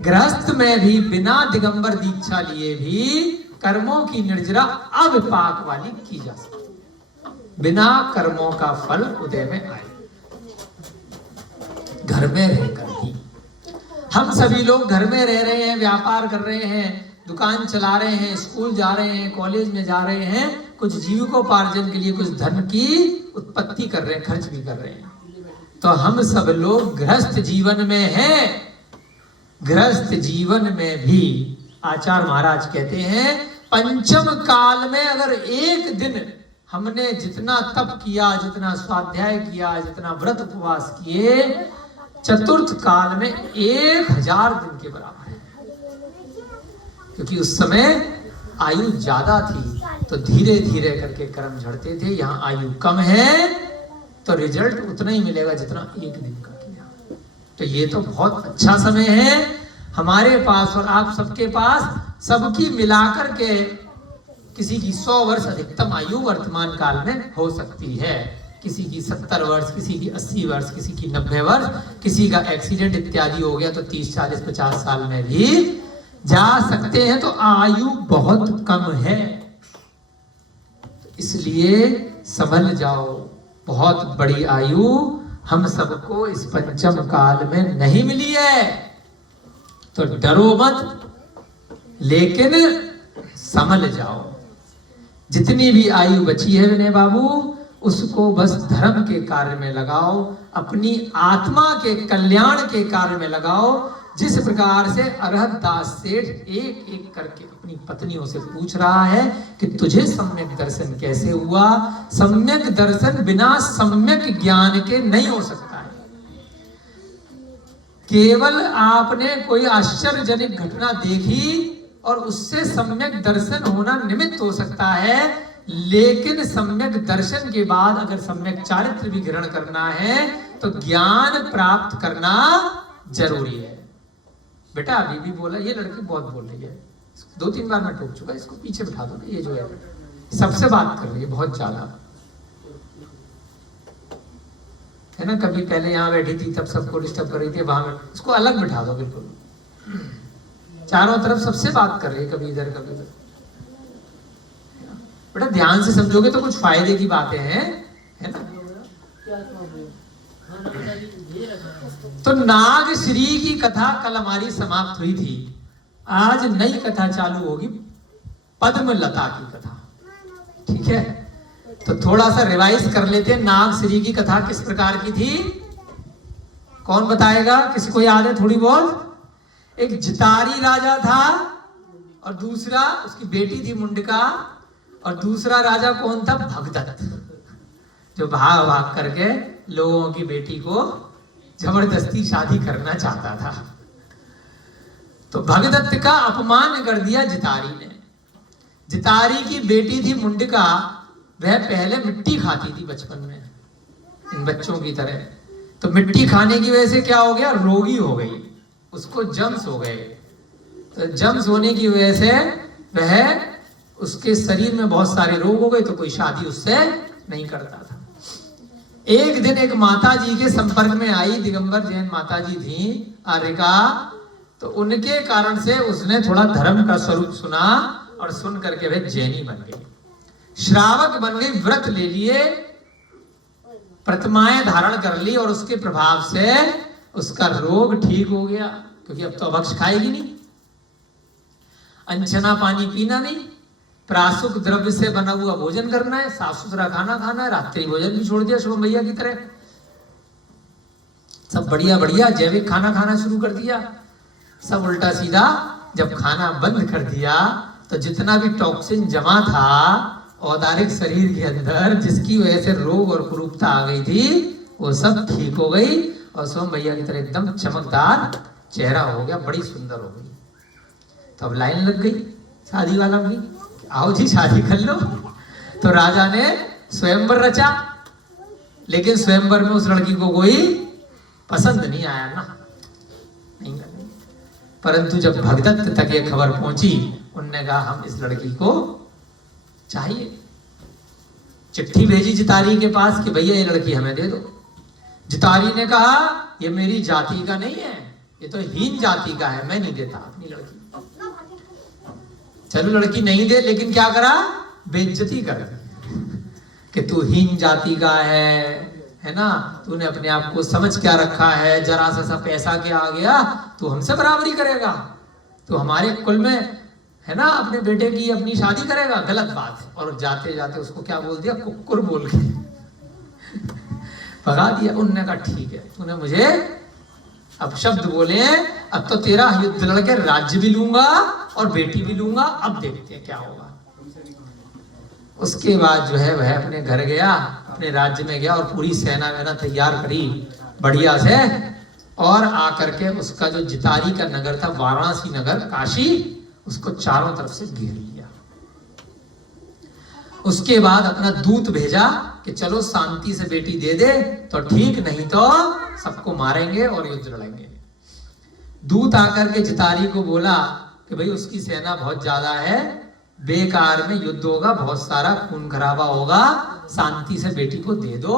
गृहस्थ में भी बिना दिगंबर दीक्षा लिए भी कर्मों की निर्जरा अविपाक वाली की जा सकती, बिना कर्मों का फल उदय में आए, घर में रहकर ही। हम सभी लोग घर में रह रहे हैं, व्यापार कर रहे हैं, दुकान चला रहे हैं, स्कूल जा रहे हैं, कॉलेज में जा रहे हैं, कुछ जीविकोपार्जन के लिए कुछ धन की उत्पत्ति कर रहे हैं, खर्च भी कर रहे हैं। तो हम सब लोग गृहस्थ जीवन में हैं। गृहस्थ जीवन में भी आचार्य महाराज कहते हैं पंचम काल में अगर एक दिन हमने जितना तप किया, जितना स्वाध्याय किया, जितना व्रत उपवास किए, चतुर्थ काल में 1000 दिन के बराबर है। क्योंकि उस समय आयु ज्यादा थी तो धीरे धीरे करके कर्म झड़ते थे। यहाँ आयु कम है तो रिजल्ट उतना ही मिलेगा जितना एक दिन का किया। तो ये तो बहुत अच्छा समय है हमारे पास और आप सबके पास, सबकी मिलाकर के किसी की 100 वर्ष अधिकतम आयु वर्तमान काल में हो सकती है, किसी की 70 वर्ष, किसी की 80 वर्ष, किसी की 90 वर्ष, किसी का एक्सीडेंट इत्यादि हो गया तो 30, 40, 50 साल में भी जा सकते हैं। तो आयु बहुत कम है, इसलिए संभल जाओ। बहुत बड़ी आयु हम सबको इस पंचम काल में नहीं मिली है, तो डरो मत, लेकिन संभल जाओ। जितनी भी आयु बची है विनय बाबू, उसको बस धर्म के कार्य में लगाओ, अपनी आत्मा के कल्याण के कार्य में लगाओ। जिस प्रकार से अरहत दास सेठ एक एक करके अपनी पत्नियों से पूछ रहा है कि तुझे सम्यक दर्शन कैसे हुआ। सम्यक दर्शन बिना सम्यक ज्ञान के नहीं हो सकता है। केवल आपने कोई आश्चर्यजनक घटना देखी और उससे सम्यक दर्शन होना निमित्त हो सकता है, लेकिन सम्यक दर्शन के बाद अगर सम्यक चारित्र भी ग्रहण करना है तो ज्ञान प्राप्त करना जरूरी है। बेटा अभी भी बोला, ये लड़की बहुत बोल रही है, 2-3 बार मैं टोक चुका, इसको पीछे बिठा दो। ये जो है सबसे बात कर रही है बहुत ज्यादा, है ना। कभी पहले यहाँ बैठी थी तब सबको डिस्टर्ब कर रही थी, वहां इसको अलग बिठा दो बिल्कुल। चारों तरफ सबसे बात कर रही है, कभी इधर कभी उधर। बेटा ध्यान से समझोगे तो कुछ फायदे की बातें हैं, है ना। तो नाग श्री की कथा कल हमारी समाप्त हुई थी। आज नई कथा चालू होगी, पद्मलता की कथा, ठीक है। तो थोड़ा सा रिवाइज कर लेते हैं। नाग श्री की कथा किस प्रकार की थी, कौन बताएगा? किसी को याद है थोड़ी बहुत? एक जितारी राजा था और दूसरा उसकी बेटी थी मुंडका, और दूसरा राजा कौन था? भगदत्त, जो भाग भाग करके लोगों की बेटी को जबरदस्ती शादी करना चाहता था। तो भगदत्त का अपमान कर दिया जितारी ने। जितारी की बेटी थी मुंडका, वह पहले मिट्टी खाती थी बचपन में, इन बच्चों की तरह। तो मिट्टी खाने की वजह से क्या हो गया? रोगी हो गई, उसको जम्स हो गए। तो जम्स होने की वजह से वह, उसके शरीर में बहुत सारे रोग हो गए, तो कोई शादी उससे नहीं करता था। एक दिन एक माता जी के संपर्क में आई, दिगंबर जैन माता जी थी आर्यका, तो उनके कारण से उसने थोड़ा धर्म का स्वरूप सुना और सुन करके वह जैनी बन गई, श्रावक बन गई, व्रत ले लिए, प्रतिमाएं धारण कर ली, और उसके प्रभाव से उसका रोग ठीक हो गया। क्योंकि अब तो भक्ष खाएगी नहीं, अनछना पानी पीना नहीं, प्रासुक द्रव्य से बना हुआ भोजन करना है, साफ सुथरा खाना खाना है, रात्रि भोजन भी छोड़ दिया शुभम भैया की तरह, सब बढ़िया बढ़िया जैविक खाना खाना शुरू कर दिया। सब उल्टा सीधा जब खाना बंद कर दिया तो जितना भी टॉक्सिन जमा था औदारिक शरीर के अंदर, जिसकी वजह से रोग और कुरूपता आ गई थी, वो सब ठीक हो गई और सोम भैया की तरह एकदम चमकदार चेहरा हो गया, बड़ी सुंदर हो गई। तो अब लाइन लग गई शादी वाला भी, आओ जी शादी कर लो। तो राजा ने स्वयंवर रचा, लेकिन स्वयंवर में उस लड़की को कोई पसंद नहीं आया ना, नहीं करनी। परंतु जब भगदत्त तक ये खबर पहुंची, उनने कहा हम इस लड़की को चाहिए। चिट्ठी भेजी जितारी के पास कि भैया ये लड़की हमें दे दो। जितारी ने कहा ये मेरी जाति का नहीं है, ये तो हीन जाति का है, मैं नहीं देता अपनी लड़की। चलो लड़की नहीं दे, लेकिन क्या करा, बेइज्जती कर दी कि तू हीन जाति का है ना, तूने अपने आप को समझ क्या रखा है, जरा सा पैसा के आ गया तू हमसे बराबरी करेगा, तो हमारे कुल में है ना अपने बेटे की अपनी शादी करेगा, गलत बात है। और जाते जाते उसको क्या बोल दिया, कुक्कुर बोल के भगा दिया। उन्होंने कहा ठीक है, तूने मुझे अब शब्द बोले, अब तो तेरा युद्ध लड़के राज्य भी लूंगा और बेटी भी लूंगा, अब देखते हैं क्या होगा। उसके बाद जो है वह अपने घर गया, अपने राज्य में गया और पूरी सेना वेना तैयार करी बढ़िया से, और आकर के उसका जो जितारी का नगर था, वाराणसी नगर, काशी, उसको चारों तरफ से घेर लिया। उसके बाद अपना दूत भेजा कि चलो शांति से बेटी दे दे तो ठीक, नहीं तो सबको मारेंगे और युद्ध लड़ेंगे। दूत आकर के जितारी को बोला कि भाई उसकी सेना बहुत ज्यादा है, बेकार में युद्ध होगा, बहुत सारा खून खराबा होगा, शांति से बेटी को दे दो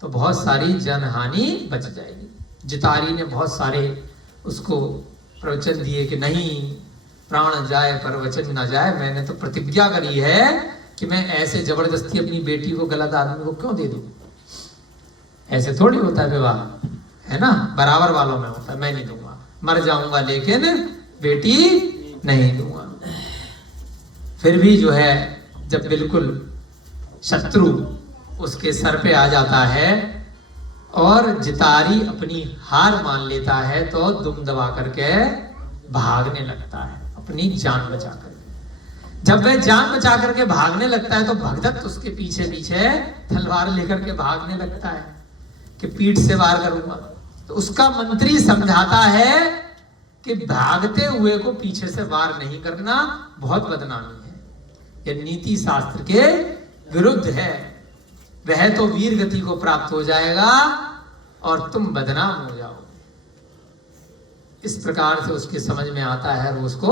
तो बहुत सारी जनहानि बच जाएगी। जितारी ने बहुत सारे उसको प्रवचन दिए कि नहीं, प्राण जाए पर वचन ना जाए, मैंने तो प्रतिज्ञा करी है कि मैं ऐसे जबरदस्ती अपनी बेटी को गलत आदमी को क्यों दे दूं। ऐसे थोड़ी होता है विवाह, है ना, बराबर वालों में होता है। मैं नहीं दूंगा, मर जाऊंगा लेकिन बेटी नहीं दूंगा। फिर भी जो है जब बिल्कुल शत्रु उसके सर पे आ जाता है और जितारी अपनी हार मान लेता है तो दुम दबा करके भागने लगता है अपनी जान बचा कर। जब वह जान बचा करके भागने लगता है तो भगदत्त उसके पीछे पीछे तलवार लेकर के भागने लगता है कि पीठ से वार करूंगा। तो उसका मंत्री समझाता है कि भागते हुए को पीछे से वार नहीं करना, बहुत बदनामी है, यह नीति शास्त्र के विरुद्ध है। वह तो वीर गति को प्राप्त हो जाएगा और तुम बदनाम हो जाओगे। इस प्रकार से उसके समझ में आता है और उसको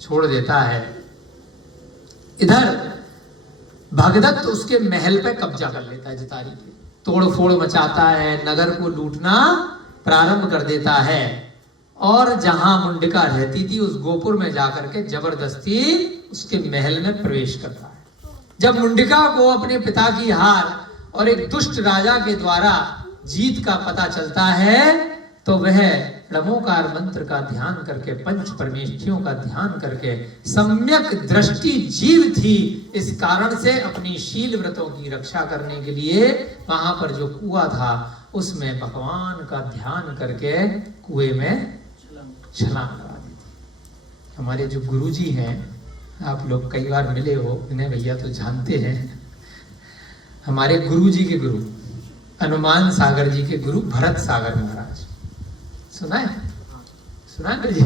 छोड़ देता है। इधर भगदत्त उसके महल पे कब्जा कर लेता है जितारी पे, तोड़ फोड़ मचाता है, नगर को लूटना प्रारंभ कर देता है और जहां मुंडिका रहती थी उस गोपुर में जाकर के जबरदस्ती उसके महल में प्रवेश करता है। जब मुंडिका को अपने पिता की हार और एक दुष्ट राजा के द्वारा जीत का पता चलता है तो वह णमोकार मंत्र का ध्यान करके, पंच परमेष्ठियों का ध्यान करके, सम्यक दृष्टि जीव थी, इस कारण से अपनी शील व्रतों की रक्षा करने के लिए वहां पर जो कुआं था उसमें भगवान का ध्यान करके कुएं में छलांग लगा दी थी। हमारे जो गुरुजी हैं, आप लोग कई बार मिले हो, इन्हें भैया तो जानते हैं, हमारे गुरुजी के गुरु हनुमान सागर जी के गुरु भरत सागर महाराज, सुना है? सुना है जी?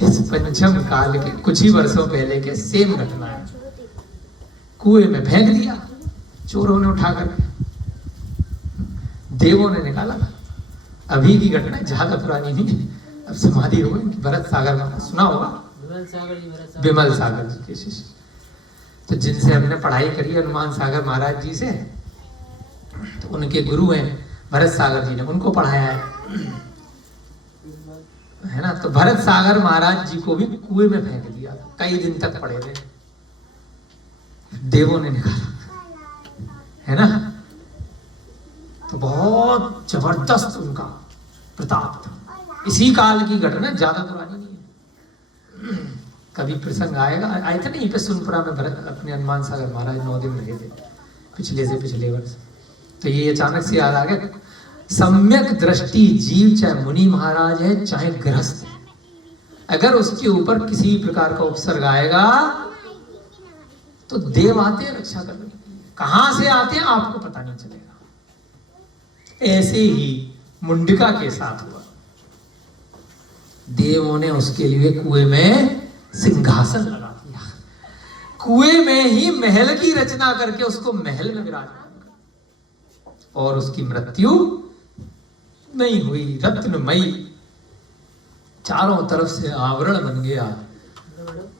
इस पंचम काल के कुछ ही वर्षों पहले के सेम घटना है। कुएं में फेंक दिया चोरों ने उठा कर, देवों ने निकाला था। अभी की घटना ज्यादा पुरानी नहीं, अब समाधि हो गई। भरत सागर महाराज सुना होगा, विमल सागर जी के शिष्य, तो जिनसे हमने पढ़ाई करी हनुमान सागर महाराज जी से, तो उनके गुरु हैं भरत सागर जी ने उनको पढ़ाया है ना। तो भरत सागर महाराज जी को भी कुएं में फेंक दिया, कई दिन तक पड़े रहे, देवों ने निकाला, है ना। तो बहुत जबरदस्त उनका प्रताप था। इसी काल की घटना, ज्यादा पुरानी नहीं है। कभी प्रसंग आएगा, आए थे नहीं पे सुनपुरा में भरत अपने हनुमान सागर महाराज 9 दिन रहे थे पिछले वर्ष। तो ये अचानक से याद आ गया, सम्यक दृष्टि जीव, चाहे मुनि महाराज है चाहे गृहस्थ है, अगर उसके ऊपर किसी प्रकार का उपसर्ग आएगा तो देव आते हैं रक्षा करने के लिए। कहां से आते हैं आपको पता नहीं चलेगा। ऐसे ही मुंडिका के साथ हुआ। देवों ने उसके लिए कुएं में सिंहासन लगा दिया, कुएं में ही महल की रचना करके उसको महल में विराजमान कर, और उसकी मृत्यु नहीं हुई। रत्नमयी चारों तरफ से आवरण बन गया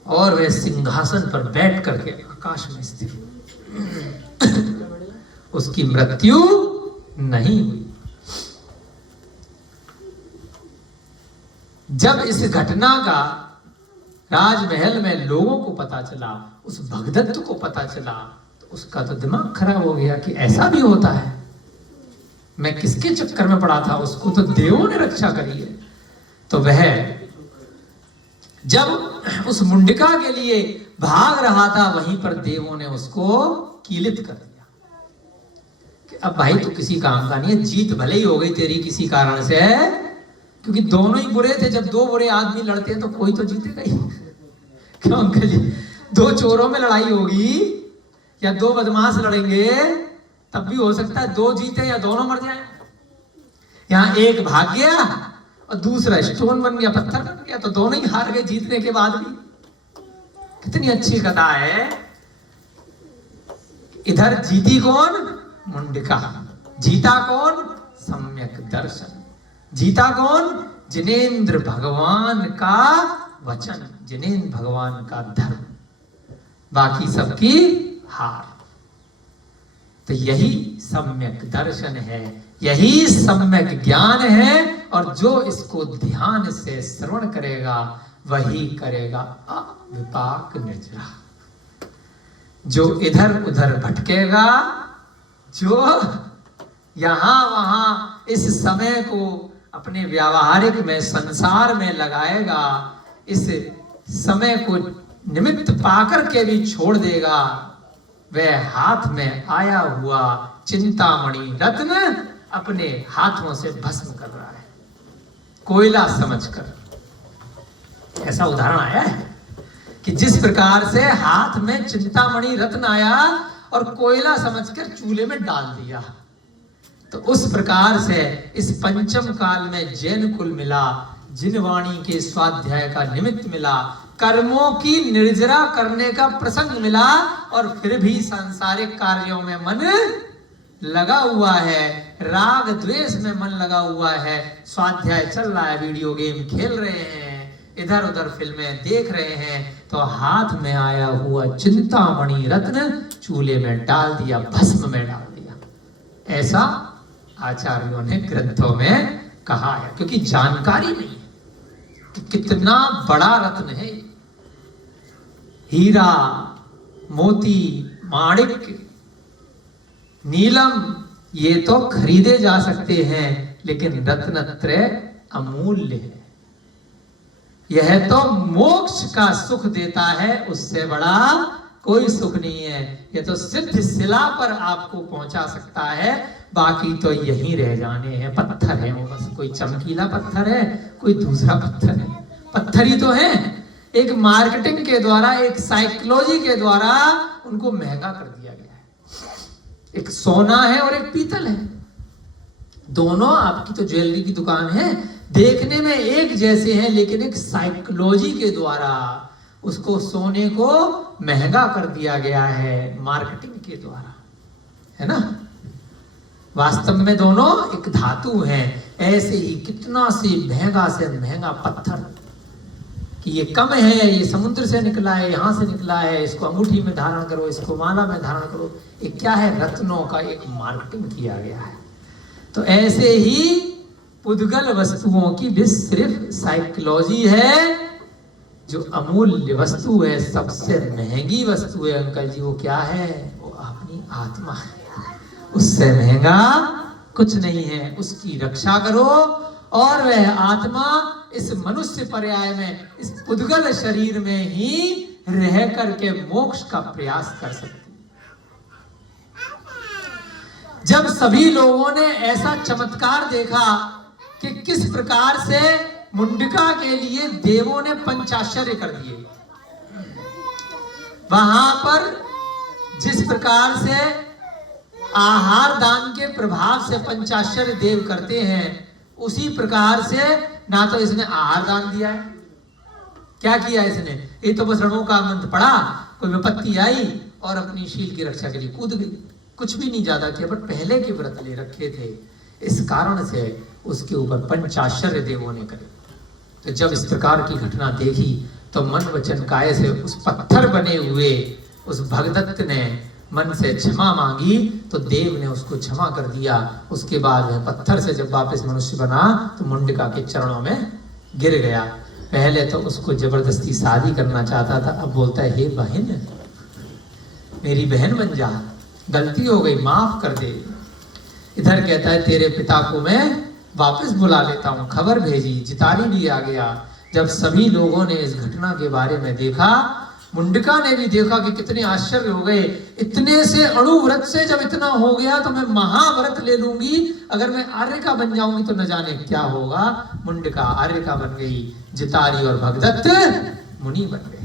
और वह सिंहासन पर बैठ करके आकाश में स्थित, उसकी मृत्यु नहीं हुई। जब इस घटना का राजमहल में लोगों को पता चला, उस भगदत्त को पता चला, तो उसका तो दिमाग खराब हो गया कि ऐसा भी होता है। मैं किसके चक्कर में पड़ा था, उसको तो देवों ने रक्षा करी है। तो वह जब उस मुंडिका के लिए भाग रहा था, वहीं पर देवों ने उसको कीलित कर दिया कि अब भाई तू किसी काम का नहीं है, जीत भले ही हो गई तेरी किसी कारण से, क्योंकि दोनों ही बुरे थे। जब दो बुरे आदमी लड़ते हैं तो कोई तो जीतेगा ही। क्यों अंकल जी, दो चोरों में लड़ाई होगी या दो बदमाश लड़ेंगे, तब भी हो सकता है दो जीते या दोनों मर जाए। यहाँ एक भाग गया और दूसरा स्टोन बन गया, पत्थर बन गया, तो दोनों ही हार गए जीतने के बाद भी। कितनी अच्छी कथा है। इधर जीती कौन? मुंडिका। जीता कौन? सम्यक दर्शन। जीता कौन? जिनेंद्र भगवान का वचन, जिनेंद्र भगवान का धर्म, बाकी सबकी हार। तो यही सम्यक दर्शन है, यही सम्यक ज्ञान है। और जो इसको ध्यान से श्रवण करेगा वही करेगा अविपाक निर्जरा। जो इधर उधर भटकेगा, जो यहां वहां इस समय को अपने व्यावहारिक में संसार में लगाएगा, इस समय को निमित्त पाकर के भी छोड़ देगा, वह हाथ में आया हुआ चिंतामणि रत्न अपने हाथों से भस्म कर रहा है, कोयला समझकर। ऐसा उदाहरण आया है कि जिस प्रकार से हाथ में चिंतामणि रत्न आया और कोयला समझकर चूल्हे में डाल दिया, तो उस प्रकार से इस पंचम काल में जैन कुल मिला, जिन वाणी के स्वाध्याय का निमित्त मिला, कर्मों की निर्जरा करने का प्रसंग मिला, और फिर भी सांसारिक कार्यों में मन लगा हुआ है, राग द्वेष में मन लगा हुआ है, स्वाध्याय चल रहा है, वीडियो गेम खेल रहे हैं, इधर उधर फिल्में देख रहे हैं, तो हाथ में आया हुआ चिंतामणि रत्न चूल्हे में डाल दिया, भस्म में डाल दिया। ऐसा आचार्यों ने ग्रंथों में कहा है, क्योंकि जानकारी नहीं है कि कितना बड़ा रत्न है। हीरा, मोती, माणिक, नीलम, ये तो खरीदे जा सकते हैं, लेकिन रत्नत्रय अमूल्य है। यह तो मोक्ष का सुख देता है, उससे बड़ा कोई सुख नहीं है। यह तो सिद्ध शिला पर आपको पहुंचा सकता है, बाकी तो यहीं रह जाने हैं। पत्थर है वो, बस कोई चमकीला पत्थर है, कोई दूसरा पत्थर है, पत्थर ही तो है। एक मार्केटिंग के द्वारा, एक साइकोलॉजी के द्वारा उनको महंगा कर दिया गया है। एक सोना है और एक पीतल है, दोनों आपकी तो ज्वेलरी की दुकान है, देखने में एक जैसे हैं, लेकिन एक साइकोलॉजी के द्वारा उसको सोने को महंगा कर दिया गया है, मार्केटिंग के द्वारा, है ना। वास्तव में दोनों एक धातु हैं। ऐसे ही कितना से महंगा पत्थर कि ये कम है, ये समुद्र से निकला है, यहां से निकला है, इसको अंगूठी में धारण करो, इसको माला में धारण करो, ये क्या है? रत्नों का एक मार्केटिंग किया गया है। तो ऐसे ही पुद्गल वस्तुओं की भी सिर्फ साइकोलॉजी है। जो अमूल्य वस्तु है, सबसे महंगी वस्तु है अंकल जी, वो क्या है? वो अपनी आत्मा है। उससे महंगा कुछ नहीं है। उसकी रक्षा करो और वह आत्मा इस मनुष्य पर्याय में, इस पुद्गल शरीर में ही रह करके मोक्ष का प्रयास कर सकती। जब सभी लोगों ने ऐसा चमत्कार देखा कि किस प्रकार से मुंडिका के लिए देवों ने पंचाश्चर्य कर दिए, वहां पर जिस प्रकार से आहार दान के प्रभाव से पंचाश्चर्य देव करते हैं, उसी प्रकार से ना तो इसने आहार दान दिया है, क्या किया इसने? ये तो बस रणों का मंत्र पढ़ा, कोई विपत्ति आई और अपनी शील की रक्षा के लिए कूद गई, कुछ भी नहीं ज्यादा किया, बट पहले के व्रत ले रखे थे, इस कारण से उसके ऊपर पंचाश्चर्य देवों ने करे। तो जब इस प्रकार की घटना देखी तो मन वचन काय से उस पत्थर बने हुए उस भगदत्त ने मन से क्षमा मांगी, तो देव ने उसको क्षमा कर दिया। उसके बाद वह पत्थर से जब वापस मनुष्य बना तो मुंडिका के चरणों में गिर गया। पहले तो उसको जबरदस्ती शादी करना चाहता था, अब बोलता है हे बहन, मेरी बहन बन जा, गलती हो गई, माफ कर दे। इधर कहता है तेरे पिता को मैं वापस बुला लेता हूँ। खबर भेजी, जितारी भी आ गया। जब सभी लोगों ने इस घटना के बारे में देखा, मुंडिका ने भी देखा कि कितने आश्चर्य हो गए। इतने से अणुव्रत से जब इतना हो गया तो मैं महाव्रत ले लूंगी, अगर मैं आर्य का बन जाऊंगी तो न जाने क्या होगा। मुंडिका आर्य का बन गई, जितारी और भगदत्त मुनि बन गए।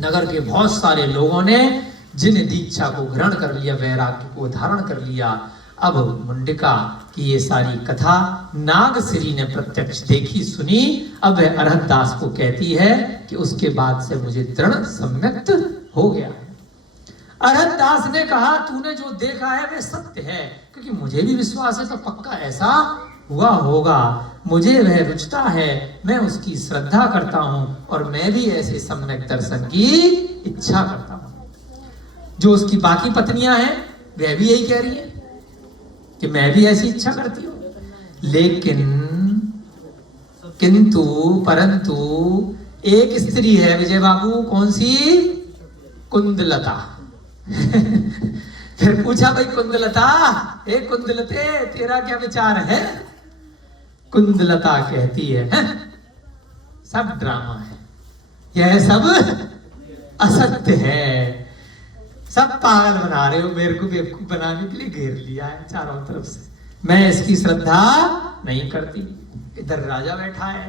नगर के बहुत सारे लोगों ने जिन दीक्षा को ग्रहण कर लिया, वैराग्य को धारण कर लिया। अब मुंडिका की ये सारी कथा नागश्री ने प्रत्यक्ष देखी सुनी। अब वह अरहत दास को कहती है कि उसके बाद से मुझे दृढ़ सम्यक्त हो गया है। अरहत दास ने कहा तूने जो देखा है वह सत्य है, क्योंकि मुझे भी विश्वास है तो पक्का ऐसा हुआ होगा। मुझे वह रुचता है, मैं उसकी श्रद्धा करता हूं और मैं भी ऐसे सम्यक दर्शन की इच्छा करता हूं। जो उसकी बाकी पत्नियां हैं वह भी यही कह रही है कि मैं भी ऐसी इच्छा करती हूं। लेकिन किंतु परंतु एक स्त्री है विजय बाबू, कौन सी? कुंदलता। फिर पूछा भाई कुंदलता, हे कुंदलते तेरा क्या विचार है? कुंदलता कहती है सब ड्रामा है, यह सब असत्य है, सब पागल बना रहे हो, मेरे को बेवकूफ बनाने के लिए घेर लिया है चारों तरफ से, मैं इसकी श्रद्धा नहीं करती। इधर राजा बैठा है,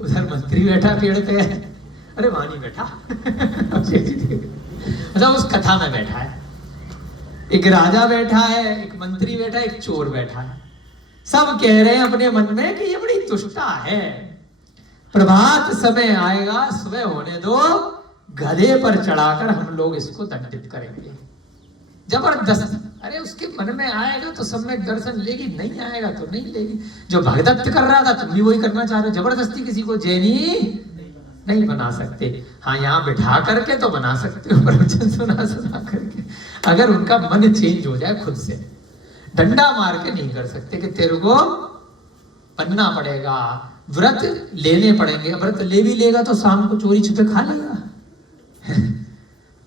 उधर मंत्री बैठा पेड़ पे, अरे वहां नहीं बैठा मतलब उस कथा में बैठा है। एक राजा बैठा है, एक मंत्री बैठा है, एक चोर बैठा है। सब कह रहे हैं अपने मन में कि ये बड़ी दुष्टा है, प्रभात समय आएगा, सुबह होने दो, गधे पर चढ़ाकर हम लोग इसको दंडित करेंगे जबरदस्ती। अरे उसके मन में आएगा तो सम्यक दर्शन लेगी, नहीं आएगा तो नहीं लेगी। जो भगदत्त कर रहा था तुम भी वही करना चाह रहे हो। जबरदस्ती किसी को जैनी नहीं बना सकते। हाँ, यहाँ बिठा करके तो बना सकते हो, प्रवचन सुना करके। अगर उनका मन चेंज हो जाए खुद से, डंडा मार के नहीं कर सकते कि तेरे को बनना पड़ेगा, व्रत लेने पड़ेंगे। व्रत ले भी लेगा तो शाम को चोरी छुपे खा लेगा।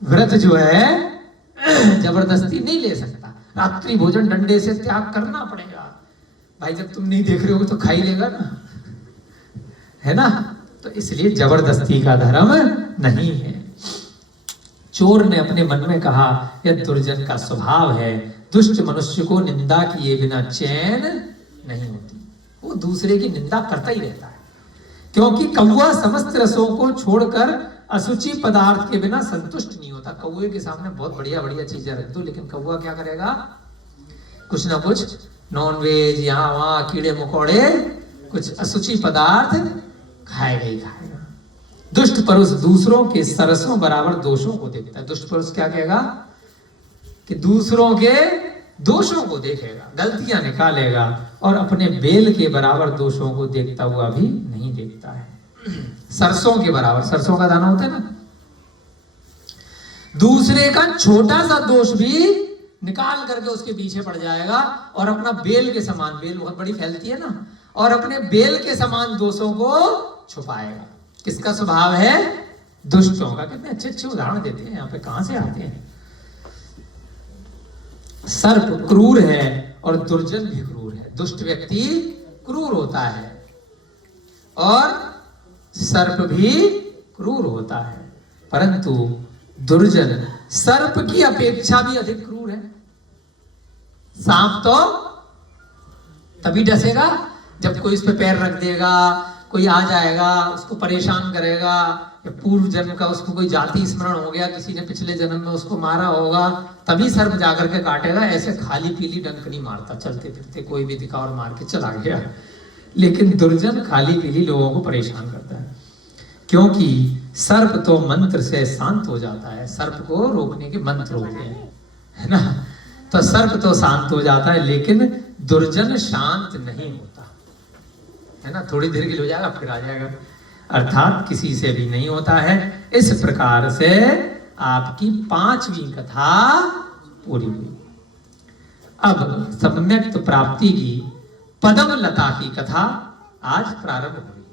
व्रत जो है जबरदस्ती नहीं ले सकता। रात्रि भोजन डंडे से त्याग करना पड़ेगा। भाई जब तुम नहीं देख रहे हो तो खा ही लेगा ना, है ना? तो इसलिए जबरदस्ती का धर्म नहीं है। चोर ने अपने मन में कहा यह दुर्जन का स्वभाव है, दुष्ट मनुष्य को निंदा किए बिना चैन नहीं होती, वो दूसरे की निंदा करता ही रहता है। क्योंकि कौवा समस्त रसों को छोड़कर असुचि पदार्थ के बिना संतुष्ट नहीं होता। कौवे के सामने बहुत बढ़िया बढ़िया चीजें रख दो, लेकिन कौवा क्या करेगा? कुछ ना कुछ नॉनवेज, यहाँ वहां कीड़े मकोड़े, कुछ असुचि पदार्थ खाएगा ही खाएगा। दुष्ट पुरुष दूसरों के सरसों बराबर दोषों को देखता है। दुष्ट पुरुष क्या कहेगा? कि दूसरों के दोषों को देखेगा, गलतियां निकालेगा, और अपने बेल के बराबर दोषों को देखता हुआ भी नहीं देखता है। सरसों के बराबर, सरसों का दाना होता है ना, दूसरे का छोटा सा दोष भी निकाल करके उसके पीछे पड़ जाएगा और अपना बेल के समान, बेल बहुत बड़ी फैलती है ना, और अपने बेल के समान दोषों को छुपाएगा। किसका स्वभाव है? दुष्टों का। कितने अच्छे अच्छे उदाहरण देते हैं यहाँ पे, कहां से आते हैं। सर्प क्रूर है और दुर्जन भी क्रूर है। दुष्ट व्यक्ति क्रूर होता है और सर्प भी क्रूर होता है, परंतु दुर्जन सर्प की अपेक्षा भी अधिक क्रूर है। सांप तो तभी डसेगा जब कोई इस पे पैर रख देगा, कोई आ जाएगा उसको परेशान करेगा, या पूर्व जन्म का उसको कोई जाति स्मरण हो गया, किसी ने पिछले जन्म में उसको मारा होगा, तभी सर्प जाकर के काटेगा। ऐसे खाली पीली डंक नहीं मारता, चलते फिरते कोई भी दिखा और मार के चला गया। लेकिन दुर्जन खाली पीली लोगों को परेशान करता है, क्योंकि सर्प तो मंत्र से शांत हो जाता है। सर्प को रोकने के मंत्र होते हैं, है ना? तो सर्प तो शांत हो जाता है, लेकिन दुर्जन शांत नहीं होता, है ना? थोड़ी देर के लिए हो जाएगा फिर आ जाएगा, अर्थात किसी से भी नहीं होता है। इस प्रकार से आपकी 5वीं कथा पूरी हुई। अब सम्यक्त प्राप्ति की पदम लता की कथा आज प्रारंभ हुई।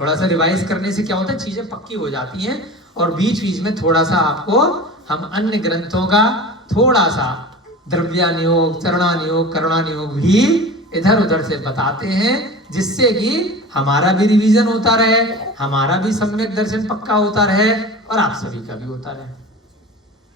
थोड़ा सा रिवाइज करने से क्या होता है, चीजें पक्की हो जाती हैं। और बीच बीच में थोड़ा सा आपको हम अन्य ग्रंथों का थोड़ा सा द्रव्यानुयोग, चरणानुयोग, करुणानुयोग भी इधर उधर से बताते हैं, जिससे कि हमारा भी रिवीजन होता रहे, हमारा भी सम्यक दर्शन पक्का होता रहे और आप सभी का भी होता रहे,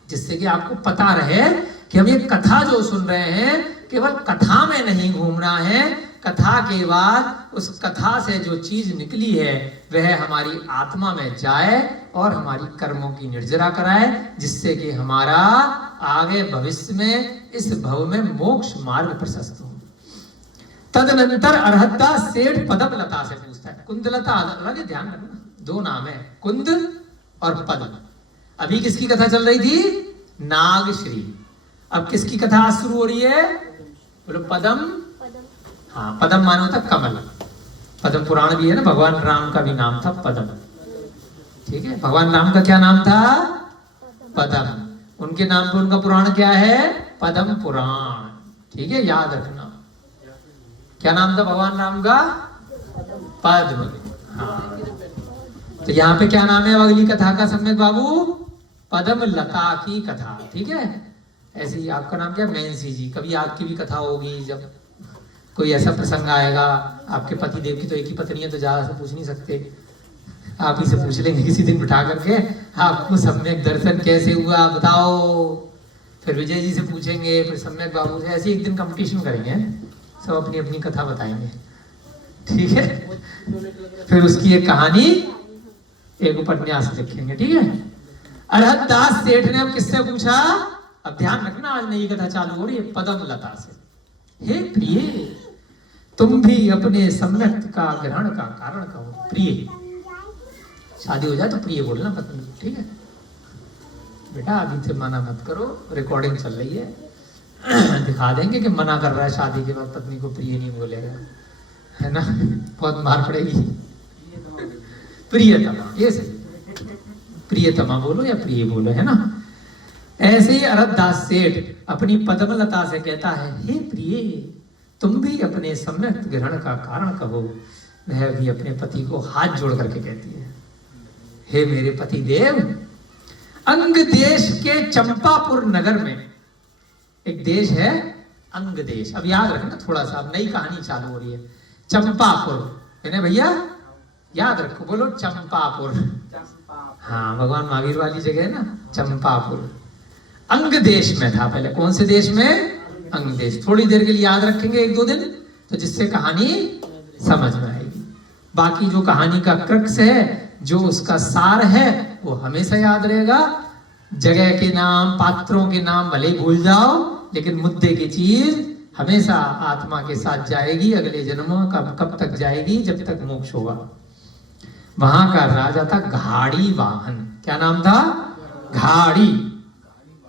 जिससे कि आपको पता रहे कि हम ये कथा जो सुन रहे हैं केवल कथा में नहीं घूमना है, कथा के बाद उस कथा से जो चीज निकली है वह हमारी आत्मा में जाए और हमारी कर्मों की निर्जरा कराए, जिससे कि हमारा आगे भविष्य में इस भव में मोक्ष मार्ग प्रशस्त हो। तदनंतर अरहतदास सेठ पद्मलता से पूछता है। कुंदलता अलग, ध्यान रखना, दो नाम है, कुंद और पद्म। अभी किसकी कथा चल रही थी? नागश्री। अब किसकी कथा शुरू हो रही है? बोलो पद्म। हाँ, पद्म माने होता कमल। पद्म पुराण भी है ना, भगवान राम का भी नाम था पद्म। ठीक है, भगवान राम का क्या नाम था? पद्म। उनके नाम पे उनका पुराण क्या है? पद्म पुराण। ठीक है, याद रखना। क्या नाम था भगवान राम का? पद्म। हाँ, तो यहाँ पे क्या नाम है अगली कथा का सम्यक बाबू? पद्म लता की कथा। ठीक है, ऐसे ही आपका नाम क्या? मैंसी जी। कभी आपकी भी कथा होगी, जब कोई ऐसा प्रसंग आएगा, आपके पति देव की तो एक ही पत्नी है तो ज्यादा से पूछ नहीं सकते, आप ही से पूछ लेंगे किसी दिन बिठा करके, आपको सम्यक दर्शन कैसे हुआ बताओ। फिर विजय जी से पूछेंगे, फिर सम्यक बाबू से, ऐसे एक दिन कंपटीशन करेंगे, सब अपनी अपनी कथा बताएंगे। ठीक है, फिर उसकी एक कहानी, एक उपन्यास लिखेंगे। ठीक है, अरहतदास सेठ ने अब किससे पूछा? अब ध्यान रखना, आज नई कथा चालू हो रही है पद्म लता से। हे प्रिय, तुम भी अपने सम्यक का ग्रहण का कारण कहो। प्रिय, शादी हो जाए तो प्रिय बोलना पत्नी। ठीक है बेटा, अभी से मना मत करो, रिकॉर्डिंग चल रही है, दिखा देंगे कि मना कर रहा है, शादी के बाद पत्नी को प्रिय नहीं बोलेगा, है ना, बहुत मार पड़ेगी। प्रियतमा, ये सही, प्रियतमा बोलो या प्रिय बोलो, है ना। ऐसे ही अरहतदास सेठ अपनी पद्मलता से कहता है, हे प्रिय, तुम भी अपने सम्यक ग्रहण का कारण कहो। वह भी अपने पति को हाथ जोड़ करके कहती है, हे मेरे पति देव, अंग देश के चंपापुर नगर में एक देश है, अंग देश। अब याद रखना थोड़ा सा, अब नई कहानी चालू हो रही है। चंपापुर है ना भैया, याद रखो, बोलो चंपापुर। हाँ, भगवान महावीर वाली जगह है ना, चंपापुर। अंग देश में था पहले। कौन से देश में? अंग देश। थोड़ी देर के लिए याद रखेंगे, एक दो दिन, तो जिससे कहानी समझ में आएगी। बाकी जो कहानी का क्रक्स है, जो उसका सार है, वो हमेशा याद रहेगा। जगह के नाम, पात्रों के नाम भले ही भूल जाओ, लेकिन मुद्दे की चीज हमेशा आत्मा के साथ जाएगी। अगले जन्मों का कब तक जाएगी? जब तक मोक्ष होगा। वहां का राजा था घाड़ी वाहन। क्या नाम था? घाड़ी।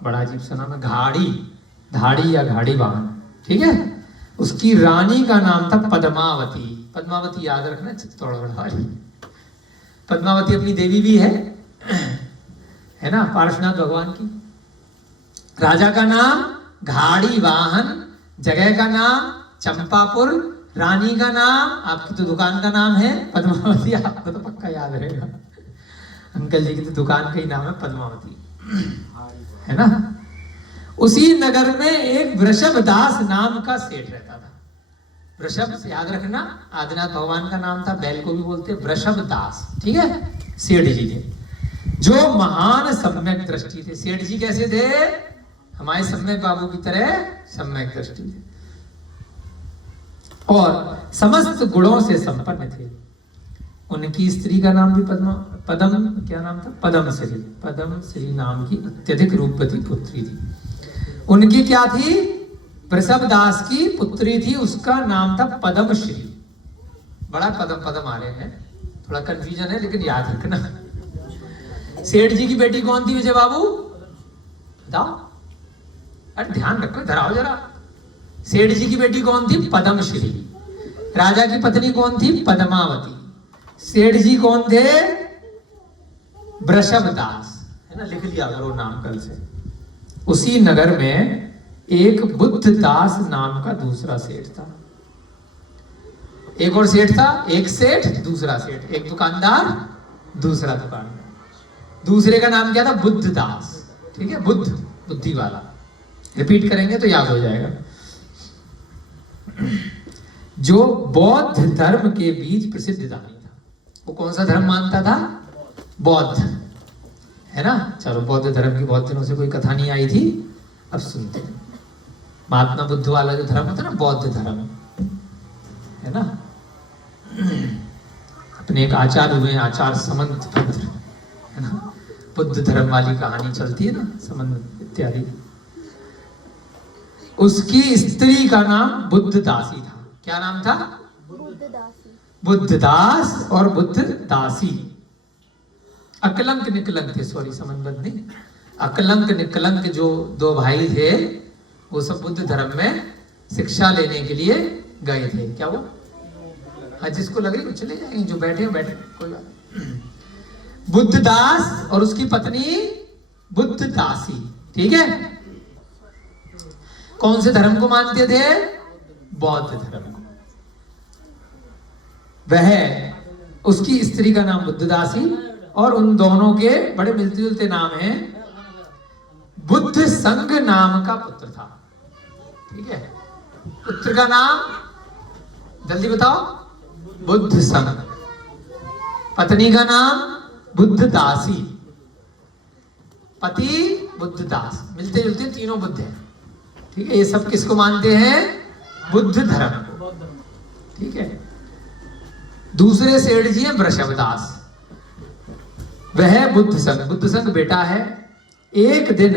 बड़ा अजीब सा नाम है, घाड़ी, धाड़ी या घाड़ी वाहन। ठीक है, उसकी रानी का नाम था पद्मावती। पद्मावती याद रखना, चित्तौड़गढ़ वाली। पद्मावती अपनी देवी भी है ना, पार्श्वनाथ भगवान की। राजा का नाम घाड़ी वाहन, जगह का नाम चंपापुर, रानी का नाम, आपकी तो दुकान का नाम है पद्मावती। आपको तो पक्का याद रहेगा, अंकल जी की तो दुकान का ही नाम है पद्मावती, है ना। उसी नगर में एक वृषभ दास नाम का सेठ रहता था। वृषभ से याद रखना, आदिनाथ भगवान का नाम था, बैल को भी बोलते वृषभ दास। ठीक है, सेठ जी थे जो महान सम्यक दृष्टि थे। सेठ जी कैसे थे? हमारे सम्यक बाबू की तरह सम्यक दृष्टि थे और समस्त गुणों से संपन्न थे। उनकी स्त्री का नाम भी पद्म, क्या नाम था? पद्मश्री। पद्मश्री नाम की अत्यधिक रूपवती पुत्री थी। उनकी क्या थी? वृषभ दास की पुत्री थी, उसका नाम था पद्मश्री। बड़ा पद्म पद्म आ रहे हैं, थोड़ा कंफ्यूजन है, लेकिन याद रखना। सेठ जी की बेटी कौन थी विजय बाबू? बताओ, अरे ध्यान रखो, धराओ जरा। सेठ जी की बेटी कौन थी? पद्मश्री। राजा की पत्नी कौन थी? पद्मावती। सेठ जी कौन थे? वृषभ दास, है ना, लिख लिया करो नाम कल से। उसी नगर में एक बुद्ध दास नाम का दूसरा सेठ था। एक और सेठ था, एक सेठ दूसरा सेठ, एक दुकानदार दूसरा दुकानदार। दूसरे का नाम क्या था? बुद्धदास। ठीक है, बुद्ध, बुद्धि वाला। रिपीट करेंगे तो याद हो जाएगा। जो बौद्ध धर्म के बीच प्रसिद्ध दानी था। वो कौन सा धर्म मानता था? बौद्ध, है ना। चलो, बौद्ध धर्म की बहुत दिनों से कोई कथा नहीं आई थी, अब सुनते हैं। महात्मा बुद्ध वाला जो धर्म होता है ना, बौद्ध धर्म, है ना। अपने एक आचार्य हुए, आचार्य समंत भद्र, है ना। बुद्ध धर्म वाली कहानी चलती है ना, समंत इत्यादि। उसकी स्त्री का नाम बुद्धदासी था। क्या नाम था? बुद्धदासी। बुद्धदास और बुद्धदासी। अकलंक निकलंक थे, सॉरी, समन्वत नहीं, अकलंक निकलंक जो दो भाई थे, वो सब बुद्ध धर्म में शिक्षा लेने के लिए गए थे। क्या वो? हाँ, जिसको लगे वो चले जाएंगे, जो बैठे हो बैठे, कोई बात नहीं। बुद्धदास और उसकी पत्नी बुद्धदासी। ठीक है। कौन से धर्म को मानते थे? बौद्ध धर्म को। वह, उसकी स्त्री का नाम बुद्धदासी और उन दोनों के बड़े मिलते जुलते नाम हैं। बुद्ध संघ नाम का पुत्र था। ठीक है। पुत्र का नाम जल्दी बताओ? बुद्ध संघ। पत्नी का नाम बुद्धदासी। पति बुद्धदास, मिलते जुलते तीनों बुद्ध हैं। ठीक है। ये सब किसको मानते हैं? बुद्ध धर्म। ठीक है। दूसरे सेठ जी हैं वृषभदास। वह बुद्ध संघ, बुद्ध संघ बेटा है। एक दिन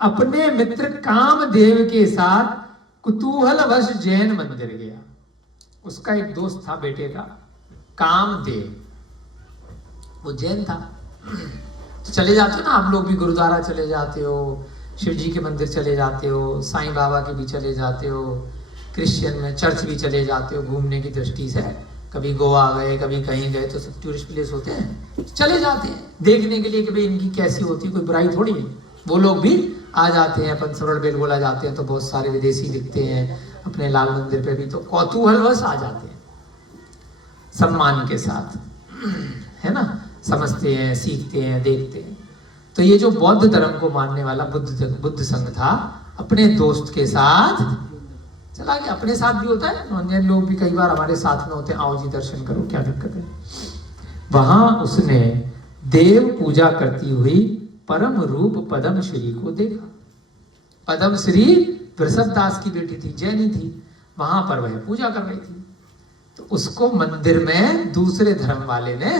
अपने मित्र कामदेव के साथ कुतूहलवश जैन मंदिर गया। उसका एक दोस्त था बेटे का, कामदेव, वो जैन था। तो चले जाते हो ना आप लोग भी, गुरुद्वारा चले जाते हो, शिव जी के मंदिर चले जाते हो, साईं बाबा के भी चले जाते हो, क्रिश्चियन में चर्च भी चले जाते हो घूमने की दृष्टि से। कभी गोवा गए, कभी कहीं गए, तो सब टूरिस्ट प्लेस होते हैं, चले जाते हैं देखने के लिए कि भाई इनकी कैसी होती है, कोई बुराई थोड़ी है। वो लोग भी आ जाते हैं। अपन सरल बेल बोला जाते हैं तो बहुत सारे विदेशी दिखते हैं अपने लाल मंदिर पे भी, तो कौतूहलवश आ जाते हैं सम्मान के साथ, है ना। समझते हैं, सीखते हैं, देखते हैं। तो ये जो बौद्ध धर्म को मानने वाला बुद्ध संघ था, अपने दोस्त के साथ चला गया। अपने साथ भी होता है, नॉन जैन लोग भी कई बार हमारे साथ में होते हैं, आओ जी दर्शन करो, क्या दिक्कत है। वहां उसने देव पूजा करती हुई परम रूप पद्म श्री को देखा। पद्म श्री वृषभदास की बेटी थी, जैनी थी। वहां पर वह पूजा कर रही थी, तो उसको मंदिर में दूसरे धर्म वाले ने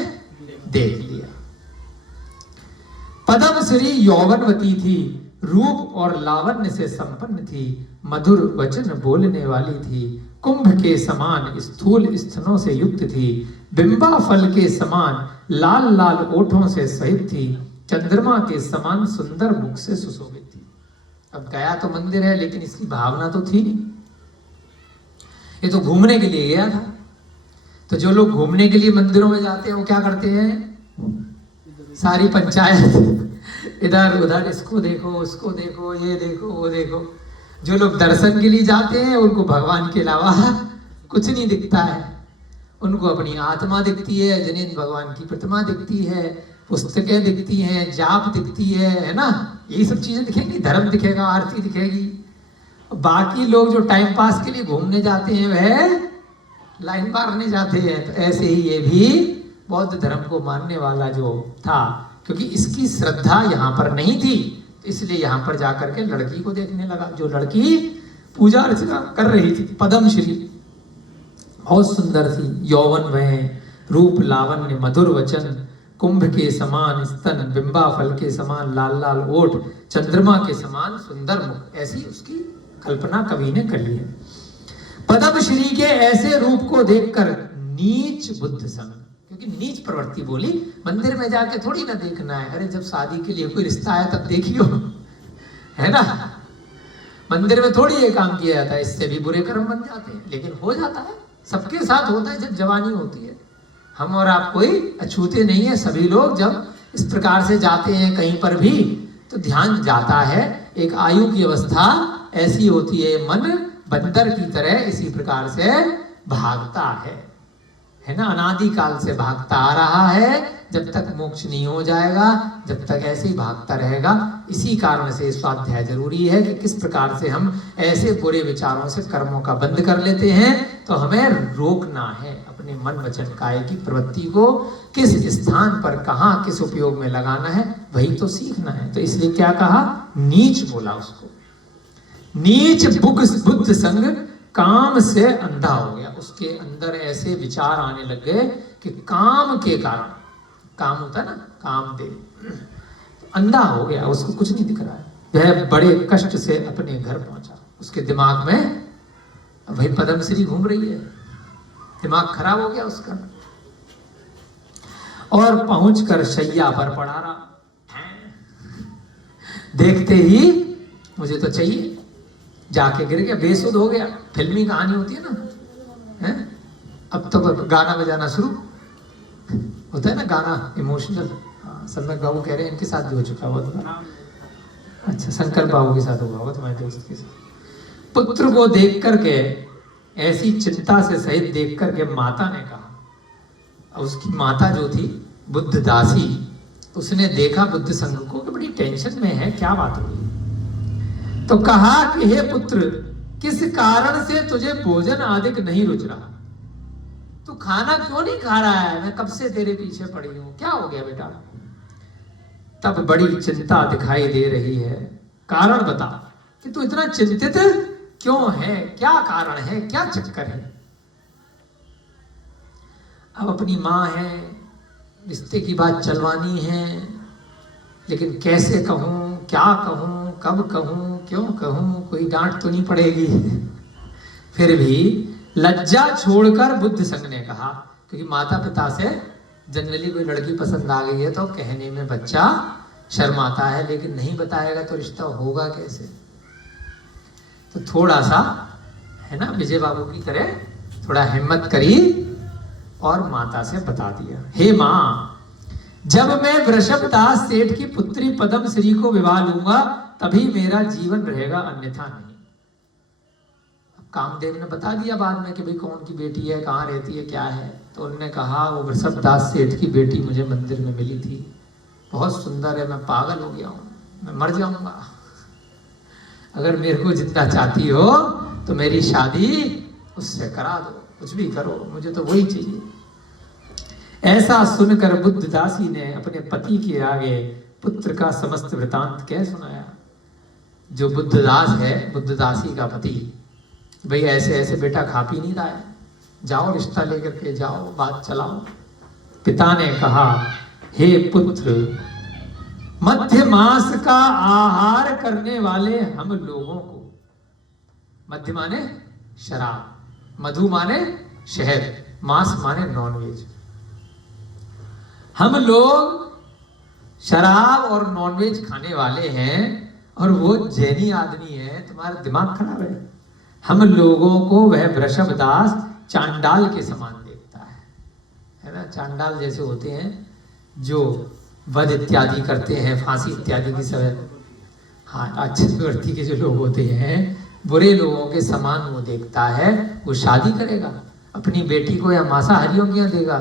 देख लिया। पद्म श्री यौवनवती थी, रूप और लावण्य से संपन्न थी, मधुर वचन बोलने वाली थी, कुंभ के समान स्थूल स्तनों से युक्त थी, बिंबा फल के समान लाल लाल ओठों से सहित थी, चंद्रमा के समान सुंदर मुख से सुशोभित थी। अब गया तो मंदिर है, लेकिन इसकी भावना तो थी नहीं, ये तो घूमने के लिए गया था। तो जो लोग घूमने के लिए मंदिरों में जाते हैं वो क्या करते हैं? सारी पंचायत इधर उधर, इसको देखो, उसको देखो, ये देखो, वो देखो। जो लोग दर्शन के लिए जाते हैं उनको भगवान के अलावा कुछ नहीं दिखता है। उनको अपनी आत्मा दिखती है, जिन्हें भगवान की प्रतिमा दिखती है, पुस्तकें दिखती हैं, जाप दिखती है ना। यही सब चीजें दिखेंगी, धर्म दिखेगा, आरती दिखेगी। बाकी लोग जो टाइम पास के लिए घूमने जाते हैं वह लाइन मारने जाते हैं। तो ऐसे ही ये भी बौद्ध धर्म को मानने वाला जो था, क्योंकि इसकी श्रद्धा यहाँ पर नहीं थी, तो इसलिए यहाँ पर जाकर के लड़की को देखने लगा, जो लड़की पूजा अर्चना कर रही थी। पद्मश्री बहुत सुंदर थी, यौवन वह, रूप लावण्य, मधुर वचन, कुंभ के समान स्तन, बिंबा फल के समान लाल लाल ओठ, चंद्रमा के समान सुंदर मुख, ऐसी उसकी कल्पना कवि ने करी है। पद्मश्री के ऐसे रूप को देखकर नीच बुद्ध संघ, क्योंकि नीच प्रवृत्ति बोली, मंदिर में जाके थोड़ी ना देखना है। अरे जब शादी के लिए कोई रिश्ता है तब देखियो, है ना। मंदिर में थोड़ी ये काम किया जाता है, इससे भी बुरे कर्म बन जाते हैं। लेकिन हो जाता है, सबके साथ होता है जब जवानी होती है। हम और आप कोई अछूते नहीं है। सभी लोग जब इस प्रकार से जाते हैं कहीं पर भी, तो ध्यान जाता है। एक आयु की अवस्था ऐसी होती है, मन बंदर की तरह इसी प्रकार से भागता है। है ना, अनादिकाल से भागता आ रहा है, जब तक मोक्ष नहीं हो जाएगा, जब तक ऐसे ही भागता रहेगा। इसी कारण से स्वाध्याय जरूरी है कि किस प्रकार से हम ऐसे बुरे विचारों से कर्मों का बंध कर लेते हैं। तो हमें रोकना है अपने मन वचन काया की प्रवृत्ति को, किस स्थान पर कहाँ किस उपयोग में लगाना है, वही तो सीखना है। तो इसलिए क्या कहा, नीच बोला उसको, नीच बुद्ध संग काम से अंधा हो गया। उसके अंदर ऐसे विचार आने लग गए कि काम के कारण, काम होता है ना काम दे, तो अंधा हो गया, उसको कुछ नहीं दिख रहा है। वह बड़े कष्ट से अपने घर पहुंचा। उसके दिमाग में वही पद्मश्री घूम रही है, दिमाग खराब हो गया उसका। और पहुंचकर शैया पर पड़ा रहा। देखते ही मुझे तो चाहिए, जाके गिर गया, बेसुध हो गया। फिल्मी कहानी होती है ना, है? अब तो गाना बजाना शुरू होता है ना, गाना इमोशनल। सलमान बाबू कह रहे हैं इनके साथ भी हो चुका हुआ था। अच्छा, शंकर बाबू के साथ हुआ होगा तुम्हारे दोस्त के साथ। पुत्र को देख करके, ऐसी चिंता से सहित देख करके माता ने कहा, उसकी माता जो थी बुद्ध दासी, उसने देखा बुद्ध संघ को कि बड़ी टेंशन में है, क्या बात हुई। तो कहा कि हे पुत्र, किस कारण से तुझे भोजन आदि नहीं रुच रहा, तू खाना क्यों नहीं खा रहा है, मैं कब से तेरे पीछे पड़ी हूं, क्या हो गया बेटा। तब बड़ी चिंता दिखाई दे रही है, कारण बता कि तू इतना चिंतित क्यों है, क्या कारण है, क्या चक्कर है। अब अपनी माँ है, रिश्ते की बात चलवानी है, लेकिन कैसे कहूं, क्या कहूं, कब कहूं, क्यों कहूं, कोई डांट तो नहीं पड़ेगी। फिर भी लज्जा छोड़कर बुद्ध संघ ने कहा, क्योंकि माता पिता से जनरली कोई लड़की पसंद आ गई है तो कहने में बच्चा शर्माता है, लेकिन नहीं बताएगा तो रिश्ता होगा कैसे। तो थोड़ा सा है ना, विजय बाबू की तरह थोड़ा हिम्मत करी और माता से बता दिया, हे माँ, जब मैं वृषभदास सेठ की पुत्री पद्मश्री को विवाह लूंगा तभी मेरा जीवन रहेगा, अन्यथा नहीं। अब कामदेव ने बता दिया बाद में कि भाई कौन की बेटी है, कहाँ रहती है, क्या है। तो उन्होंने कहा वो वृषभदास सेठ की बेटी मुझे मंदिर में मिली थी, बहुत सुंदर है, मैं पागल हो गया हूँ, मैं मर जाऊंगा। अगर मेरे को जितना चाहती हो तो मेरी शादी उससे करा दो, कुछ भी करो, मुझे तो वही चाहिए। ऐसा सुनकर बुद्ध दासी ने अपने पति के आगे पुत्र का समस्त वृतांत कह सुनाया। जो बुद्धदास है, बुद्धदासी का पति, भाई ऐसे ऐसे बेटा खा पी नहीं रहा है, जाओ रिश्ता लेकर के जाओ, बात चलाओ। पिता ने कहा, हे पुत्र, मध्य मास का आहार करने वाले हम लोगों को, मध्य माने शराब, मधु माने शहद, मांस माने नॉनवेज, हम लोग शराब और नॉनवेज खाने वाले हैं और वो जैनी आदमी है, तुम्हारा दिमाग खराब है। हम लोगों को वह वृषभदास चांडाल के समान देखता है ना। चांडाल जैसे होते हैं जो वध इत्यादि करते हैं, फांसी इत्यादि की सब, हाँ, अच्छे प्रवृत्ति के जो लोग होते हैं, बुरे लोगों के समान वो देखता है। वो शादी करेगा, अपनी बेटी को या मांसाहारियों की देगा,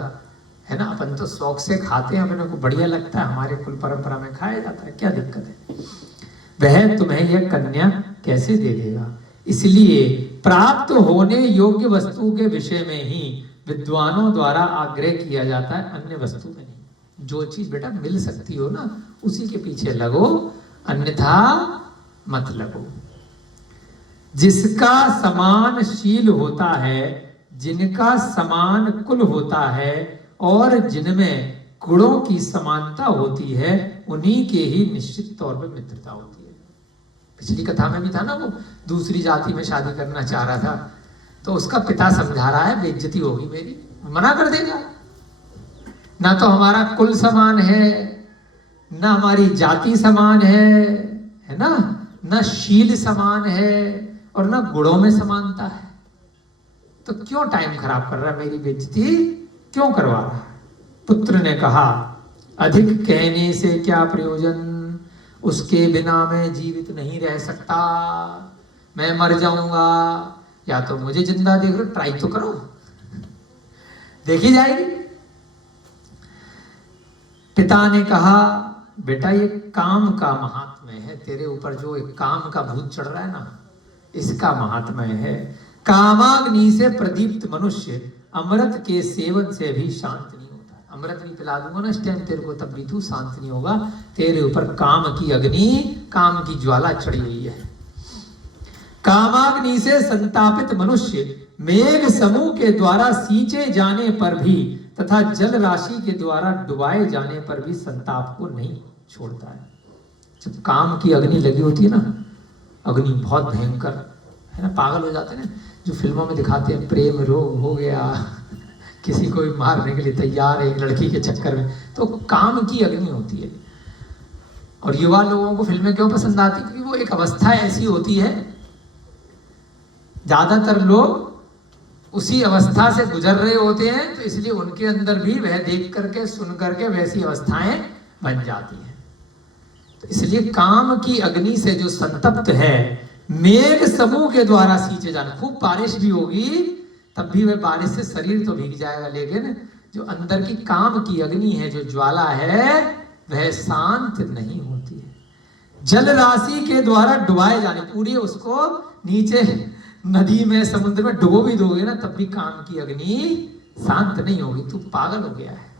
है ना। अपन तो शौक से खाते हैं, अपने को बढ़िया लगता है, हमारे कुल परंपरा में खाया जाता है, क्या दिक्कत है। वह तुम्हें यह कन्या कैसे दे देगा। इसलिए प्राप्त होने योग्य वस्तु के विषय में ही विद्वानों द्वारा आग्रह किया जाता है, अन्य वस्तु में नहीं। जो चीज बेटा मिल सकती हो ना, उसी के पीछे लगो, अन्यथा मत लगो। जिसका समान शील होता है, जिनका समान कुल होता है और जिनमें गुणों की समानता होती है, उन्हीं के ही निश्चित तौर पर मित्रता होती है। पिछली कथा में भी था ना, वो दूसरी जाति में शादी करना चाह रहा था, तो उसका पिता समझा रहा है बेइज्जती होगी मेरी, मना कर देगा। ना तो हमारा कुल समान है, ना हमारी जाति समान है ना, ना शील समान है और ना गुणों में समानता है, तो क्यों टाइम खराब कर रहा है, मेरी बेइज्जती क्यों करवा रहा है। पुत्र ने कहा, अधिक कहने से क्या प्रयोजन, उसके बिना मैं जीवित नहीं रह सकता, मैं मर जाऊंगा, या तो मुझे जिंदा देख लो, ट्राई तो करो, देखी जाएगी। पिता ने कहा बेटा ये काम का महात्म्य है, तेरे ऊपर जो एक काम का भूत चढ़ रहा है ना, इसका महात्म्य है। कामाग्नि से प्रदीप्त मनुष्य अमृत के सेवन से भी शांत नहीं होता। अमृत नहीं पिला दूंगा ना इस टाइम तेरे को, तब भी तू शांत नहीं होगा। तेरे ऊपर काम की अग्नि, काम की ज्वाला चढ़ी हुई है। कामाग्नि से संतापित मनुष्य मेघ समूह के द्वारा सींचे जाने पर भी तथा जल राशि के द्वारा डुबाए जाने पर भी संताप को नहीं छोड़ता है। जब काम की अग्नि लगी होती है ना, अग्नि बहुत भयंकर है ना, पागल हो जाते हैं ना, जो फिल्मों में दिखाते हैं प्रेम रोग हो गया, किसी को भी मारने के लिए तैयार है एक लड़की के चक्कर में, तो काम की अग्नि होती है। और युवा लोगों को फिल्में क्यों पसंद आती है? क्योंकि वो एक अवस्था ऐसी होती है, ज्यादातर लोग उसी अवस्था से गुजर रहे होते हैं, तो इसलिए उनके अंदर भी वह देख करके सुन करके वैसी अवस्थाएं बन जाती हैं। तो इसलिए काम की अग्नि से जो संतप्त है, मेघ समूह के द्वारा सींचे जाना, खूब बारिश भी होगी तब भी वह बारिश से शरीर तो भीग जाएगा, लेकिन जो अंदर की काम की अग्नि है, जो ज्वाला है, वह शांत नहीं होती है। जल राशि के द्वारा डुबाए जाने, पूरी उसको नीचे नदी में समुद्र में डुबो भी दोगे ना, तब भी काम की अग्नि शांत नहीं होगी, तू पागल हो गया है।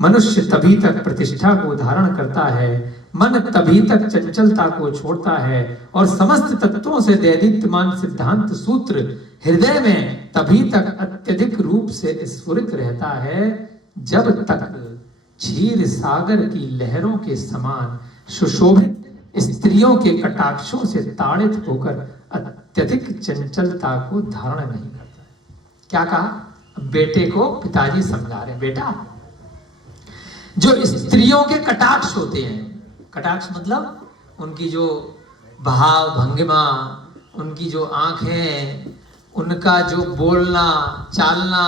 मनुष्य तभी तक प्रतिष्ठा को धारण करता है, मन तभी तक चंचलता को छोड़ता है, और समस्त तत्वों से दैदीप्यमान सिद्धांत सूत्र हृदय में तभी तक अत्यधिक रूप से स्फुरित रहता है, जब तक क्षीर सागर की लहरों के समान सुशोभित स्त्रियों के कटाक्षों से ताड़ित होकर अत्यधिक चंचलता को धारण नहीं करता। क्या कहा? बेटे को पिताजी समझा रहे, बेटा जो स्त्रियों के कटाक्ष होते हैं, कटाक्ष मतलब उनकी जो भाव भंगिमा, उनकी जो आंखें, उनका जो बोलना चालना,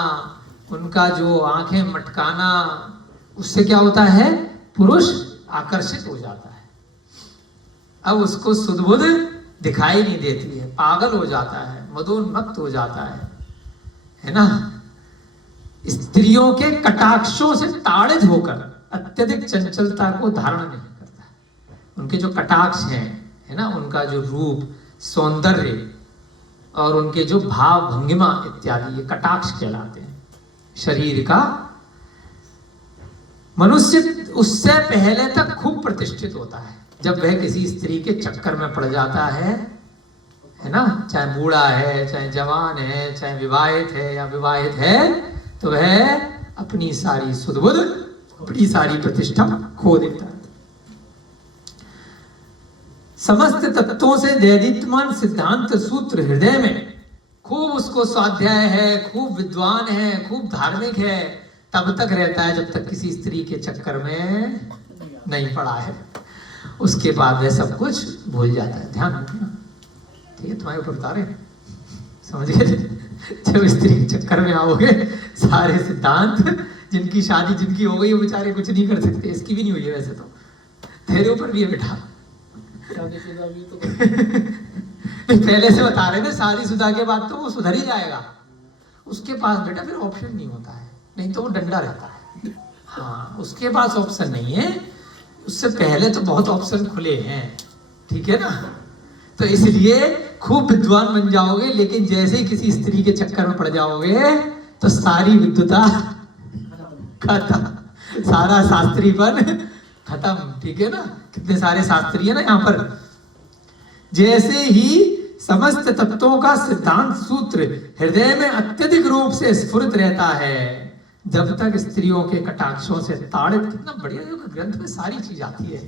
उनका जो आंखें मटकाना, उससे क्या होता है? पुरुष आकर्षित हो जाता है। अब उसको सुध बुध दिखाई नहीं देती है, पागल हो जाता है, मदोन्मत्त हो जाता है ना। स्त्रियों के कटाक्षों से ताड़ित होकर अत्यधिक चंचलता को धारण नहीं करता। उनके जो कटाक्ष हैं, है ना, उनका जो रूप, सौंदर्य और उनके जो भाव भंगिमा इत्यादि, ये कटाक्ष कहलाते हैं शरीर का। मनुष्य उससे पहले तक खूब प्रतिष्ठित होता है, जब वह किसी स्त्री के चक्कर में पड़ जाता है ना, चाहे बूढ़ा है, चाहे जवान है, चाहे विवाहित है या विवाहित है, तो वह अपनी सारी सुध-बुध, अपनी सारी प्रतिष्ठा खो देता है। समस्त तत्वों से दैदीप्यमान सिद्धांत सूत्र हृदय में खूब उसको स्वाध्याय है, खूब विद्वान है, खूब धार्मिक है, तब तक रहता है जब तक किसी स्त्री के चक्कर में नहीं पड़ा है। उसके बाद वह सब कुछ भूल जाता है। ध्यान रखना, ठीक है, तुम्हारे ऊपर उतारे, समझ गए? जब स्त्री के चक्कर में आओगे, सारे सिद्धांत, जिनकी शादी जिनकी हो गई वो बेचारे कुछ नहीं कर सकते। इसकी भी नहीं हुई है वैसे तो, तेरे ऊपर भी है बेटा। शादीशुदा भी तो पहले से बता रहे थे, शादीशुदा के बाद तो वो सुधर ही जाएगा। उसके पास बेटा फिर ऑप्शन नहीं होता है, नहीं तो वो डंडा रहता है। हाँ, उसके पास ऑप्शन नहीं है, उससे पहले तो बहुत ऑप्शन खुले हैं, ठीक है ना। तो इसलिए खूब विद्वान बन जाओगे, लेकिन जैसे ही किसी स्त्री के चक्कर में पड़ जाओगे तो सारी विद्वता खत्म, सारा शास्त्रीपन खत्म, ठीक है ना। कितने सारे शास्त्री है ना यहाँ पर। जैसे ही समस्त तत्वों का सिद्धांत सूत्र हृदय में अत्यधिक रूप से स्फुरित रहता है, जब तक स्त्रियों के कटाक्षों से ताड़ित। कितना बढ़िया ग्रंथ में सारी चीज आती है,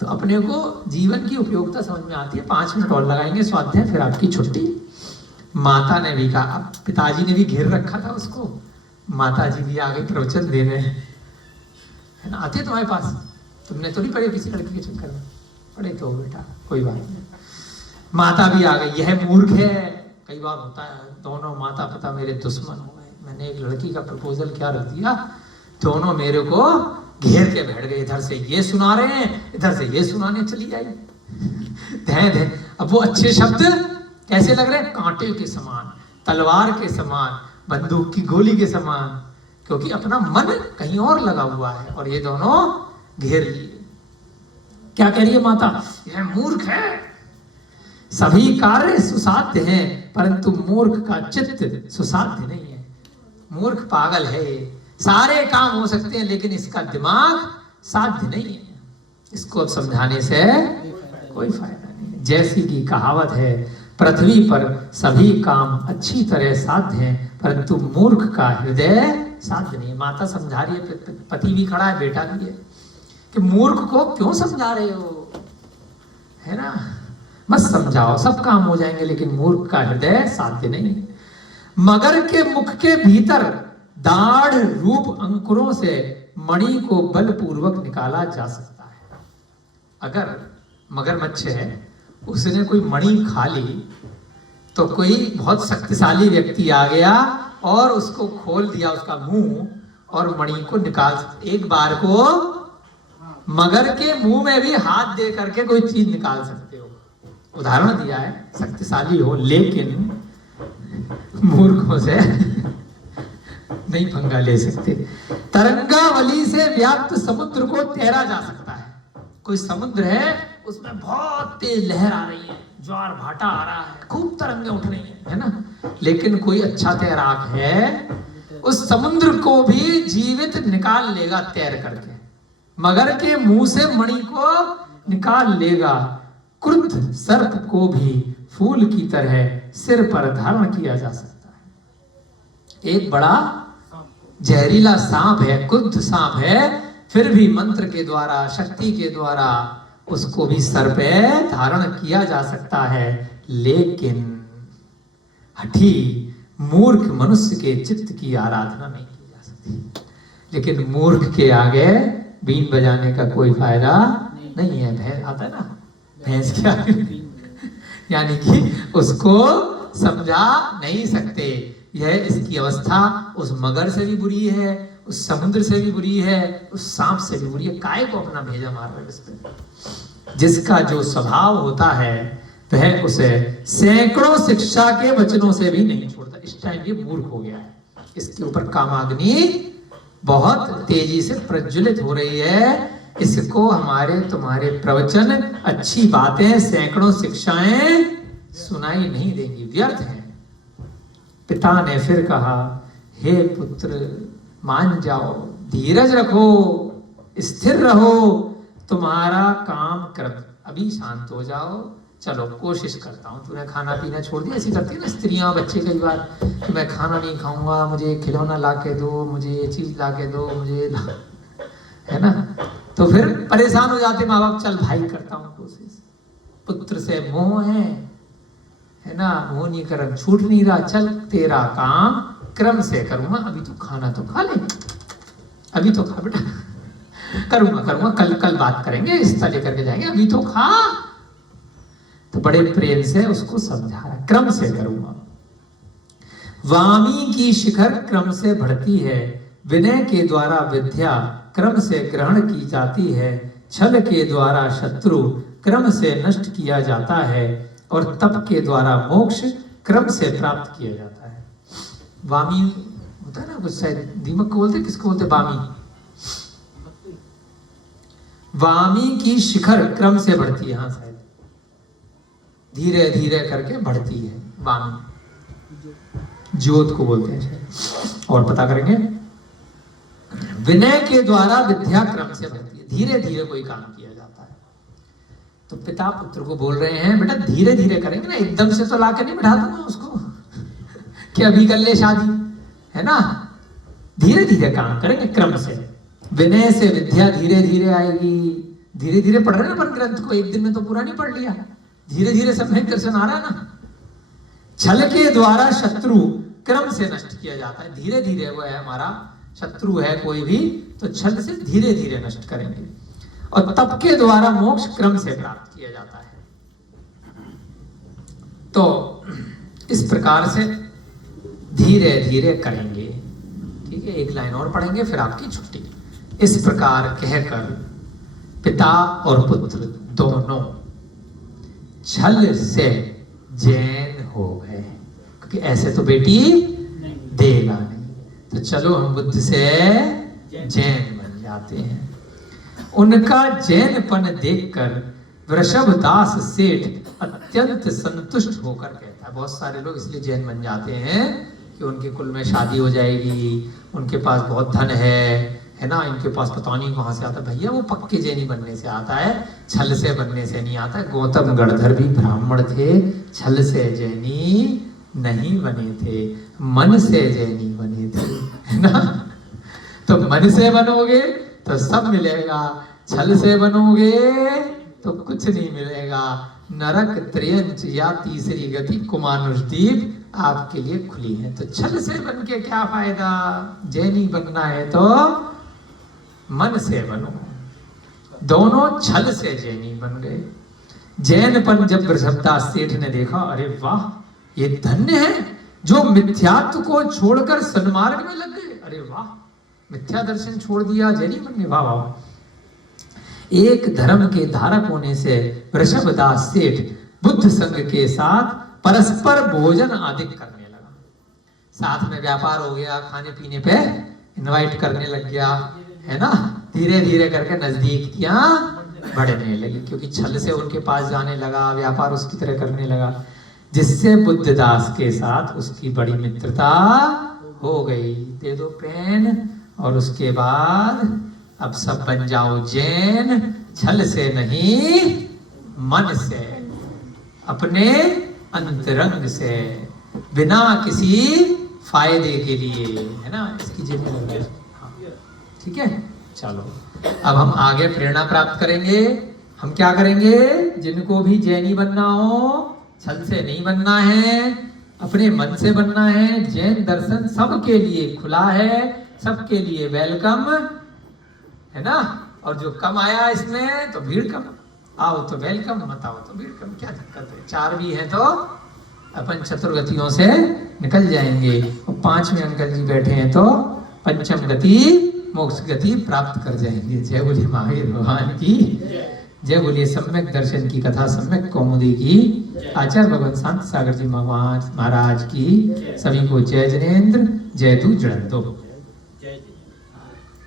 तो अपने को जीवन की उपयोगिता समझ में आती है। 5 मिनट और लगाएंगे स्वाध्याय, फिर आपकी छुट्टी। माता ने भी कहा, अब पिताजी ने भी घेर रखा था उसको, माता जी भी आगे प्रवचन देने, है ना। आते तुम्हारे पास, तुमने तो नहीं पढ़े किसी लड़की के चक्कर में? पढ़े तो बेटा, कोई बात नहीं। माता भी आ गई, यह मूर्ख है। कई बार होता है, दोनों माता पिता मेरे दुश्मन हो गए, मैंने एक लड़की का प्रपोजल क्या रख दिया, दोनों मेरे को घेर के बैठ गए, इधर से ये सुना रहे हैं, इधर से ये सुनाने चली आई। अब वो अच्छे शब्द कैसे लग रहे हैं? कांटे के समान, तलवार के समान, बंदूक की गोली के समान, क्योंकि अपना मन कहीं और लगा हुआ है और ये दोनों घेर लिए। क्या कह रही है माता? यह मूर्ख है, सभी कार्य सुसाध्य हैं परंतु मूर्ख का चित्त सुसाध्य नहीं है। मूर्ख पागल है, सारे काम हो सकते हैं लेकिन इसका दिमाग साध्य नहीं है। इसको अब समझाने से कोई फायदा नहीं। जैसी की कहावत है, पृथ्वी पर सभी काम अच्छी तरह साध्य हैं परंतु मूर्ख का हृदय साध्य नहीं है। माता समझा रही है, पति भी खड़ा है, बेटा भी है, कि मूर्ख को क्यों समझा रहे हो, है ना? मत समझाओ, सब काम हो जाएंगे लेकिन मूर्ख का हृदय साध्य नहीं है। मगर के मुख के भीतर दाढ़ रूप अंकुरों से मणि को बलपूर्वक निकाला जा सकता है। अगर मगरमच्छ है, उसने कोई मणि खा ली तो कोई बहुत शक्तिशाली व्यक्ति आ गया और उसको खोल दिया उसका मुंह और मणि को निकाल। एक बार को मगर के मुंह में भी हाथ दे करके कोई चीज निकाल सकते हो, उदाहरण दिया है, शक्तिशाली हो, लेकिन मूर्खों से नहीं पंगा ले सकते। तरंगावली से व्याप्त समुद्र को तैरा जा सकता है। कोई समुद्र है, उसमें बहुत तेज लहर आ रही है, ज्वार भाटा आ रहा है, खूब तरंगे उठ रही है ना? लेकिन कोई अच्छा तैराक है, उस समुद्र को भी जीवित निकाल लेगा तैर करके। मगर के मुंह से मणि को निकाल लेगा। क्रुद्ध सर्प को भी फूल की तरह सिर पर धारण किया जा सकता है। एक बड़ा जहरीला सांप है, क्रुद्ध सांप है, फिर भी मंत्र के द्वारा, शक्ति के द्वारा उसको भी सर पे धारण किया जा सकता है। लेकिन हठी मूर्ख मनुष्य के चित्त की आराधना नहीं की जा सकती। लेकिन मूर्ख के आगे बीन बजाने का कोई फायदा नहीं है। भैंस आता है ना, भैंस के आगे यानी कि उसको समझा नहीं सकते। यह इसकी अवस्था उस मगर से भी बुरी है, उस समुद्र से भी बुरी है, उस सांप से भी बुरी है। काय को अपना भेजा मार रहे इस पे। जिसका जो स्वभाव होता है वह उसे सैकड़ों शिक्षा के वचनों से भी नहीं छोड़ता। इस टाइम ये मूर्ख हो गया है, इसके ऊपर कामाग्नि बहुत तेजी से प्रज्वलित हो रही है। इसको हमारे तुम्हारे प्रवचन, अच्छी बातें, सैकड़ों शिक्षाएं सुनाई नहीं देंगी, व्यर्थ है। पिता ने फिर कहा, हे पुत्र मान जाओ, धीरज रखो, स्थिर रहो, तुम्हारा काम कर, अभी शांत हो जाओ, चलो कोशिश करता हूँ। तूने खाना पीना छोड़ दिया, ऐसी करती है ना स्त्रियां, बच्चे कई बार कि मैं खाना नहीं खाऊंगा, मुझे खिलौना ला के दो, मुझे ये चीज ला के दो, मुझे है ना? तो फिर परेशान हो जाते माँ बाप, चल भाई करता हूँ कोशिश। पुत्र से मोह है ना, मोह नहीं कर, छूट नहीं रहा, चल तेरा काम क्रम से करूंगा, अभी तो खाना तो खा ले, अभी तो खा बेटा, करूंगा कल बात करेंगे, रिश्ता लेकर के जाएंगे, अभी तो खा। तो बड़े प्रेम से उसको समझा रहा है, क्रम से करूंगा। वामी की शिखर क्रम से बढ़ती है, विनय के द्वारा विद्या क्रम से ग्रहण की जाती है, छल के द्वारा शत्रु क्रम से नष्ट किया जाता है और तप के द्वारा मोक्ष क्रम से प्राप्त किया जाता है। वामी होता है ना, कुछ शायद दीमक को बोलते, किसको बोलते? वामी। वामी की शिखर क्रम से बढ़ती है, हाँ शायद धीरे धीरे करके बढ़ती है। वामी ज्योत को बोलते हैं शायद, और पता करेंगे। विनय के द्वारा विद्या क्रम से बढ़ती है, धीरे धीरे कोई काम किया जाता है। तो पिता पुत्र को बोल रहे हैं, बेटा धीरे धीरे करेंगे ना, एकदम से तो लाके नहीं बैठा दूंगा उसको कि अभी कर ले शादी, है ना? धीरे धीरे काम करेंगे क्रम से। विनय से विद्या धीरे धीरे आएगी। धीरे धीरे पढ़ रहे ना अपन ग्रंथ को, एक दिन में तो पूरा नहीं पढ़ लिया, धीरे धीरे सम्यक दर्शन आ रहा है ना। छल के द्वारा शत्रु क्रम से नष्ट किया जाता है, धीरे धीरे। वो है हमारा शत्रु है कोई भी, तो छल से धीरे धीरे नष्ट करेंगे। और तप के द्वारा मोक्ष क्रम से प्राप्त किया जाता है। तो इस प्रकार से धीरे धीरे करेंगे, ठीक है? एक लाइन और पढ़ेंगे फिर आपकी छुट्टी। इस प्रकार कहकर पिता और पुत्र दोनों छल से जैन हो गए, क्योंकि ऐसे तो बेटी देगा नहीं। तो चलो हम बुद्ध से जैन बन जाते हैं। उनका जैनपन देखकर वृषभदास सेठ अत्यंत संतुष्ट होकर कहता है, बहुत सारे लोग इसलिए जैन बन जाते हैं कि उनके कुल में शादी हो जाएगी, उनके पास बहुत धन है ना, इनके पास पता नहीं कहाँ से आता। भैया वो पक्के जैनी बनने से आता है, छल से बनने से नहीं आता है। गौतम गणधर भी ब्राह्मण थे, छल से जैनी नहीं बने थे, मन से जैनी बने थे, है ना। तो मन से बनोगे तो सब मिलेगा, छल से बनोगे तो कुछ नहीं मिलेगा। नरक, त्रयंच या तीसरी गति कुमानुषदीप आपके लिए खुली है। तो छल से बन के क्या फायदा? जैनी बनना है तो मन से बनो। दोनों छल से जैनी बन गए। जैनपन जब वृषभदास सेठ ने देखा, अरे वाह ये धन्य है जो मिथ्यात्व को छोड़कर सन्मार्ग में लग गए। अरे वाह, मिथ्या दर्शन छोड़ दिया, जैनी बन गए, वाह वाह। एक धर्म के धारक होने से वृषभदास सेठ बुद्ध संघ के साथ परस्पर भोजन आदि करने लगा। साथ में व्यापार हो गया, खाने पीने पे इनवाइट करने लग गया, है ना। धीरे धीरे करके नजदीकियां बढ़ने लगी, क्योंकि छल से उनके पास जाने लगा, व्यापार उसकी तरह करने लगा, जिससे बुद्धदास के साथ उसकी बड़ी मित्रता हो गई। दे दो पेन। और उसके बाद अब सब बन जाओ जैन, छल से नहीं मन से, अपने अंतरंग से, बिना किसी फायदे के लिए, है ना। इसकी जेब में लग रहा है, ठीक है। चलो अब हम आगे प्रेरणा प्राप्त करेंगे। हम क्या करेंगे? जिनको भी जैनी बनना हो, छल से नहीं बनना है, अपने मन से बनना है। जैन दर्शन सबके लिए खुला है, सबके लिए वेलकम, है ना। और जो कम आया इसमें तो भीड़ कम, आओ तो वेलकम, मत आओ तो भीड़ कम, क्या दिक्कत है। 4 भी है तो अपन चतुर्गतियों से निकल जाएंगे। और 5वें अंकल जी बैठे हैं तो पंचम गति मोक्ष गति प्राप्त कर जाएंगे। जय बोलिए महावीर भगवान की, जय बोलिए सम्यक दर्शन की कथा, सम्यक कौमुदी की, आचार्य भगवान शांत सागर जी महाराज की। सभी को जय जिनेन्द्र, जय तू जड़ंतो।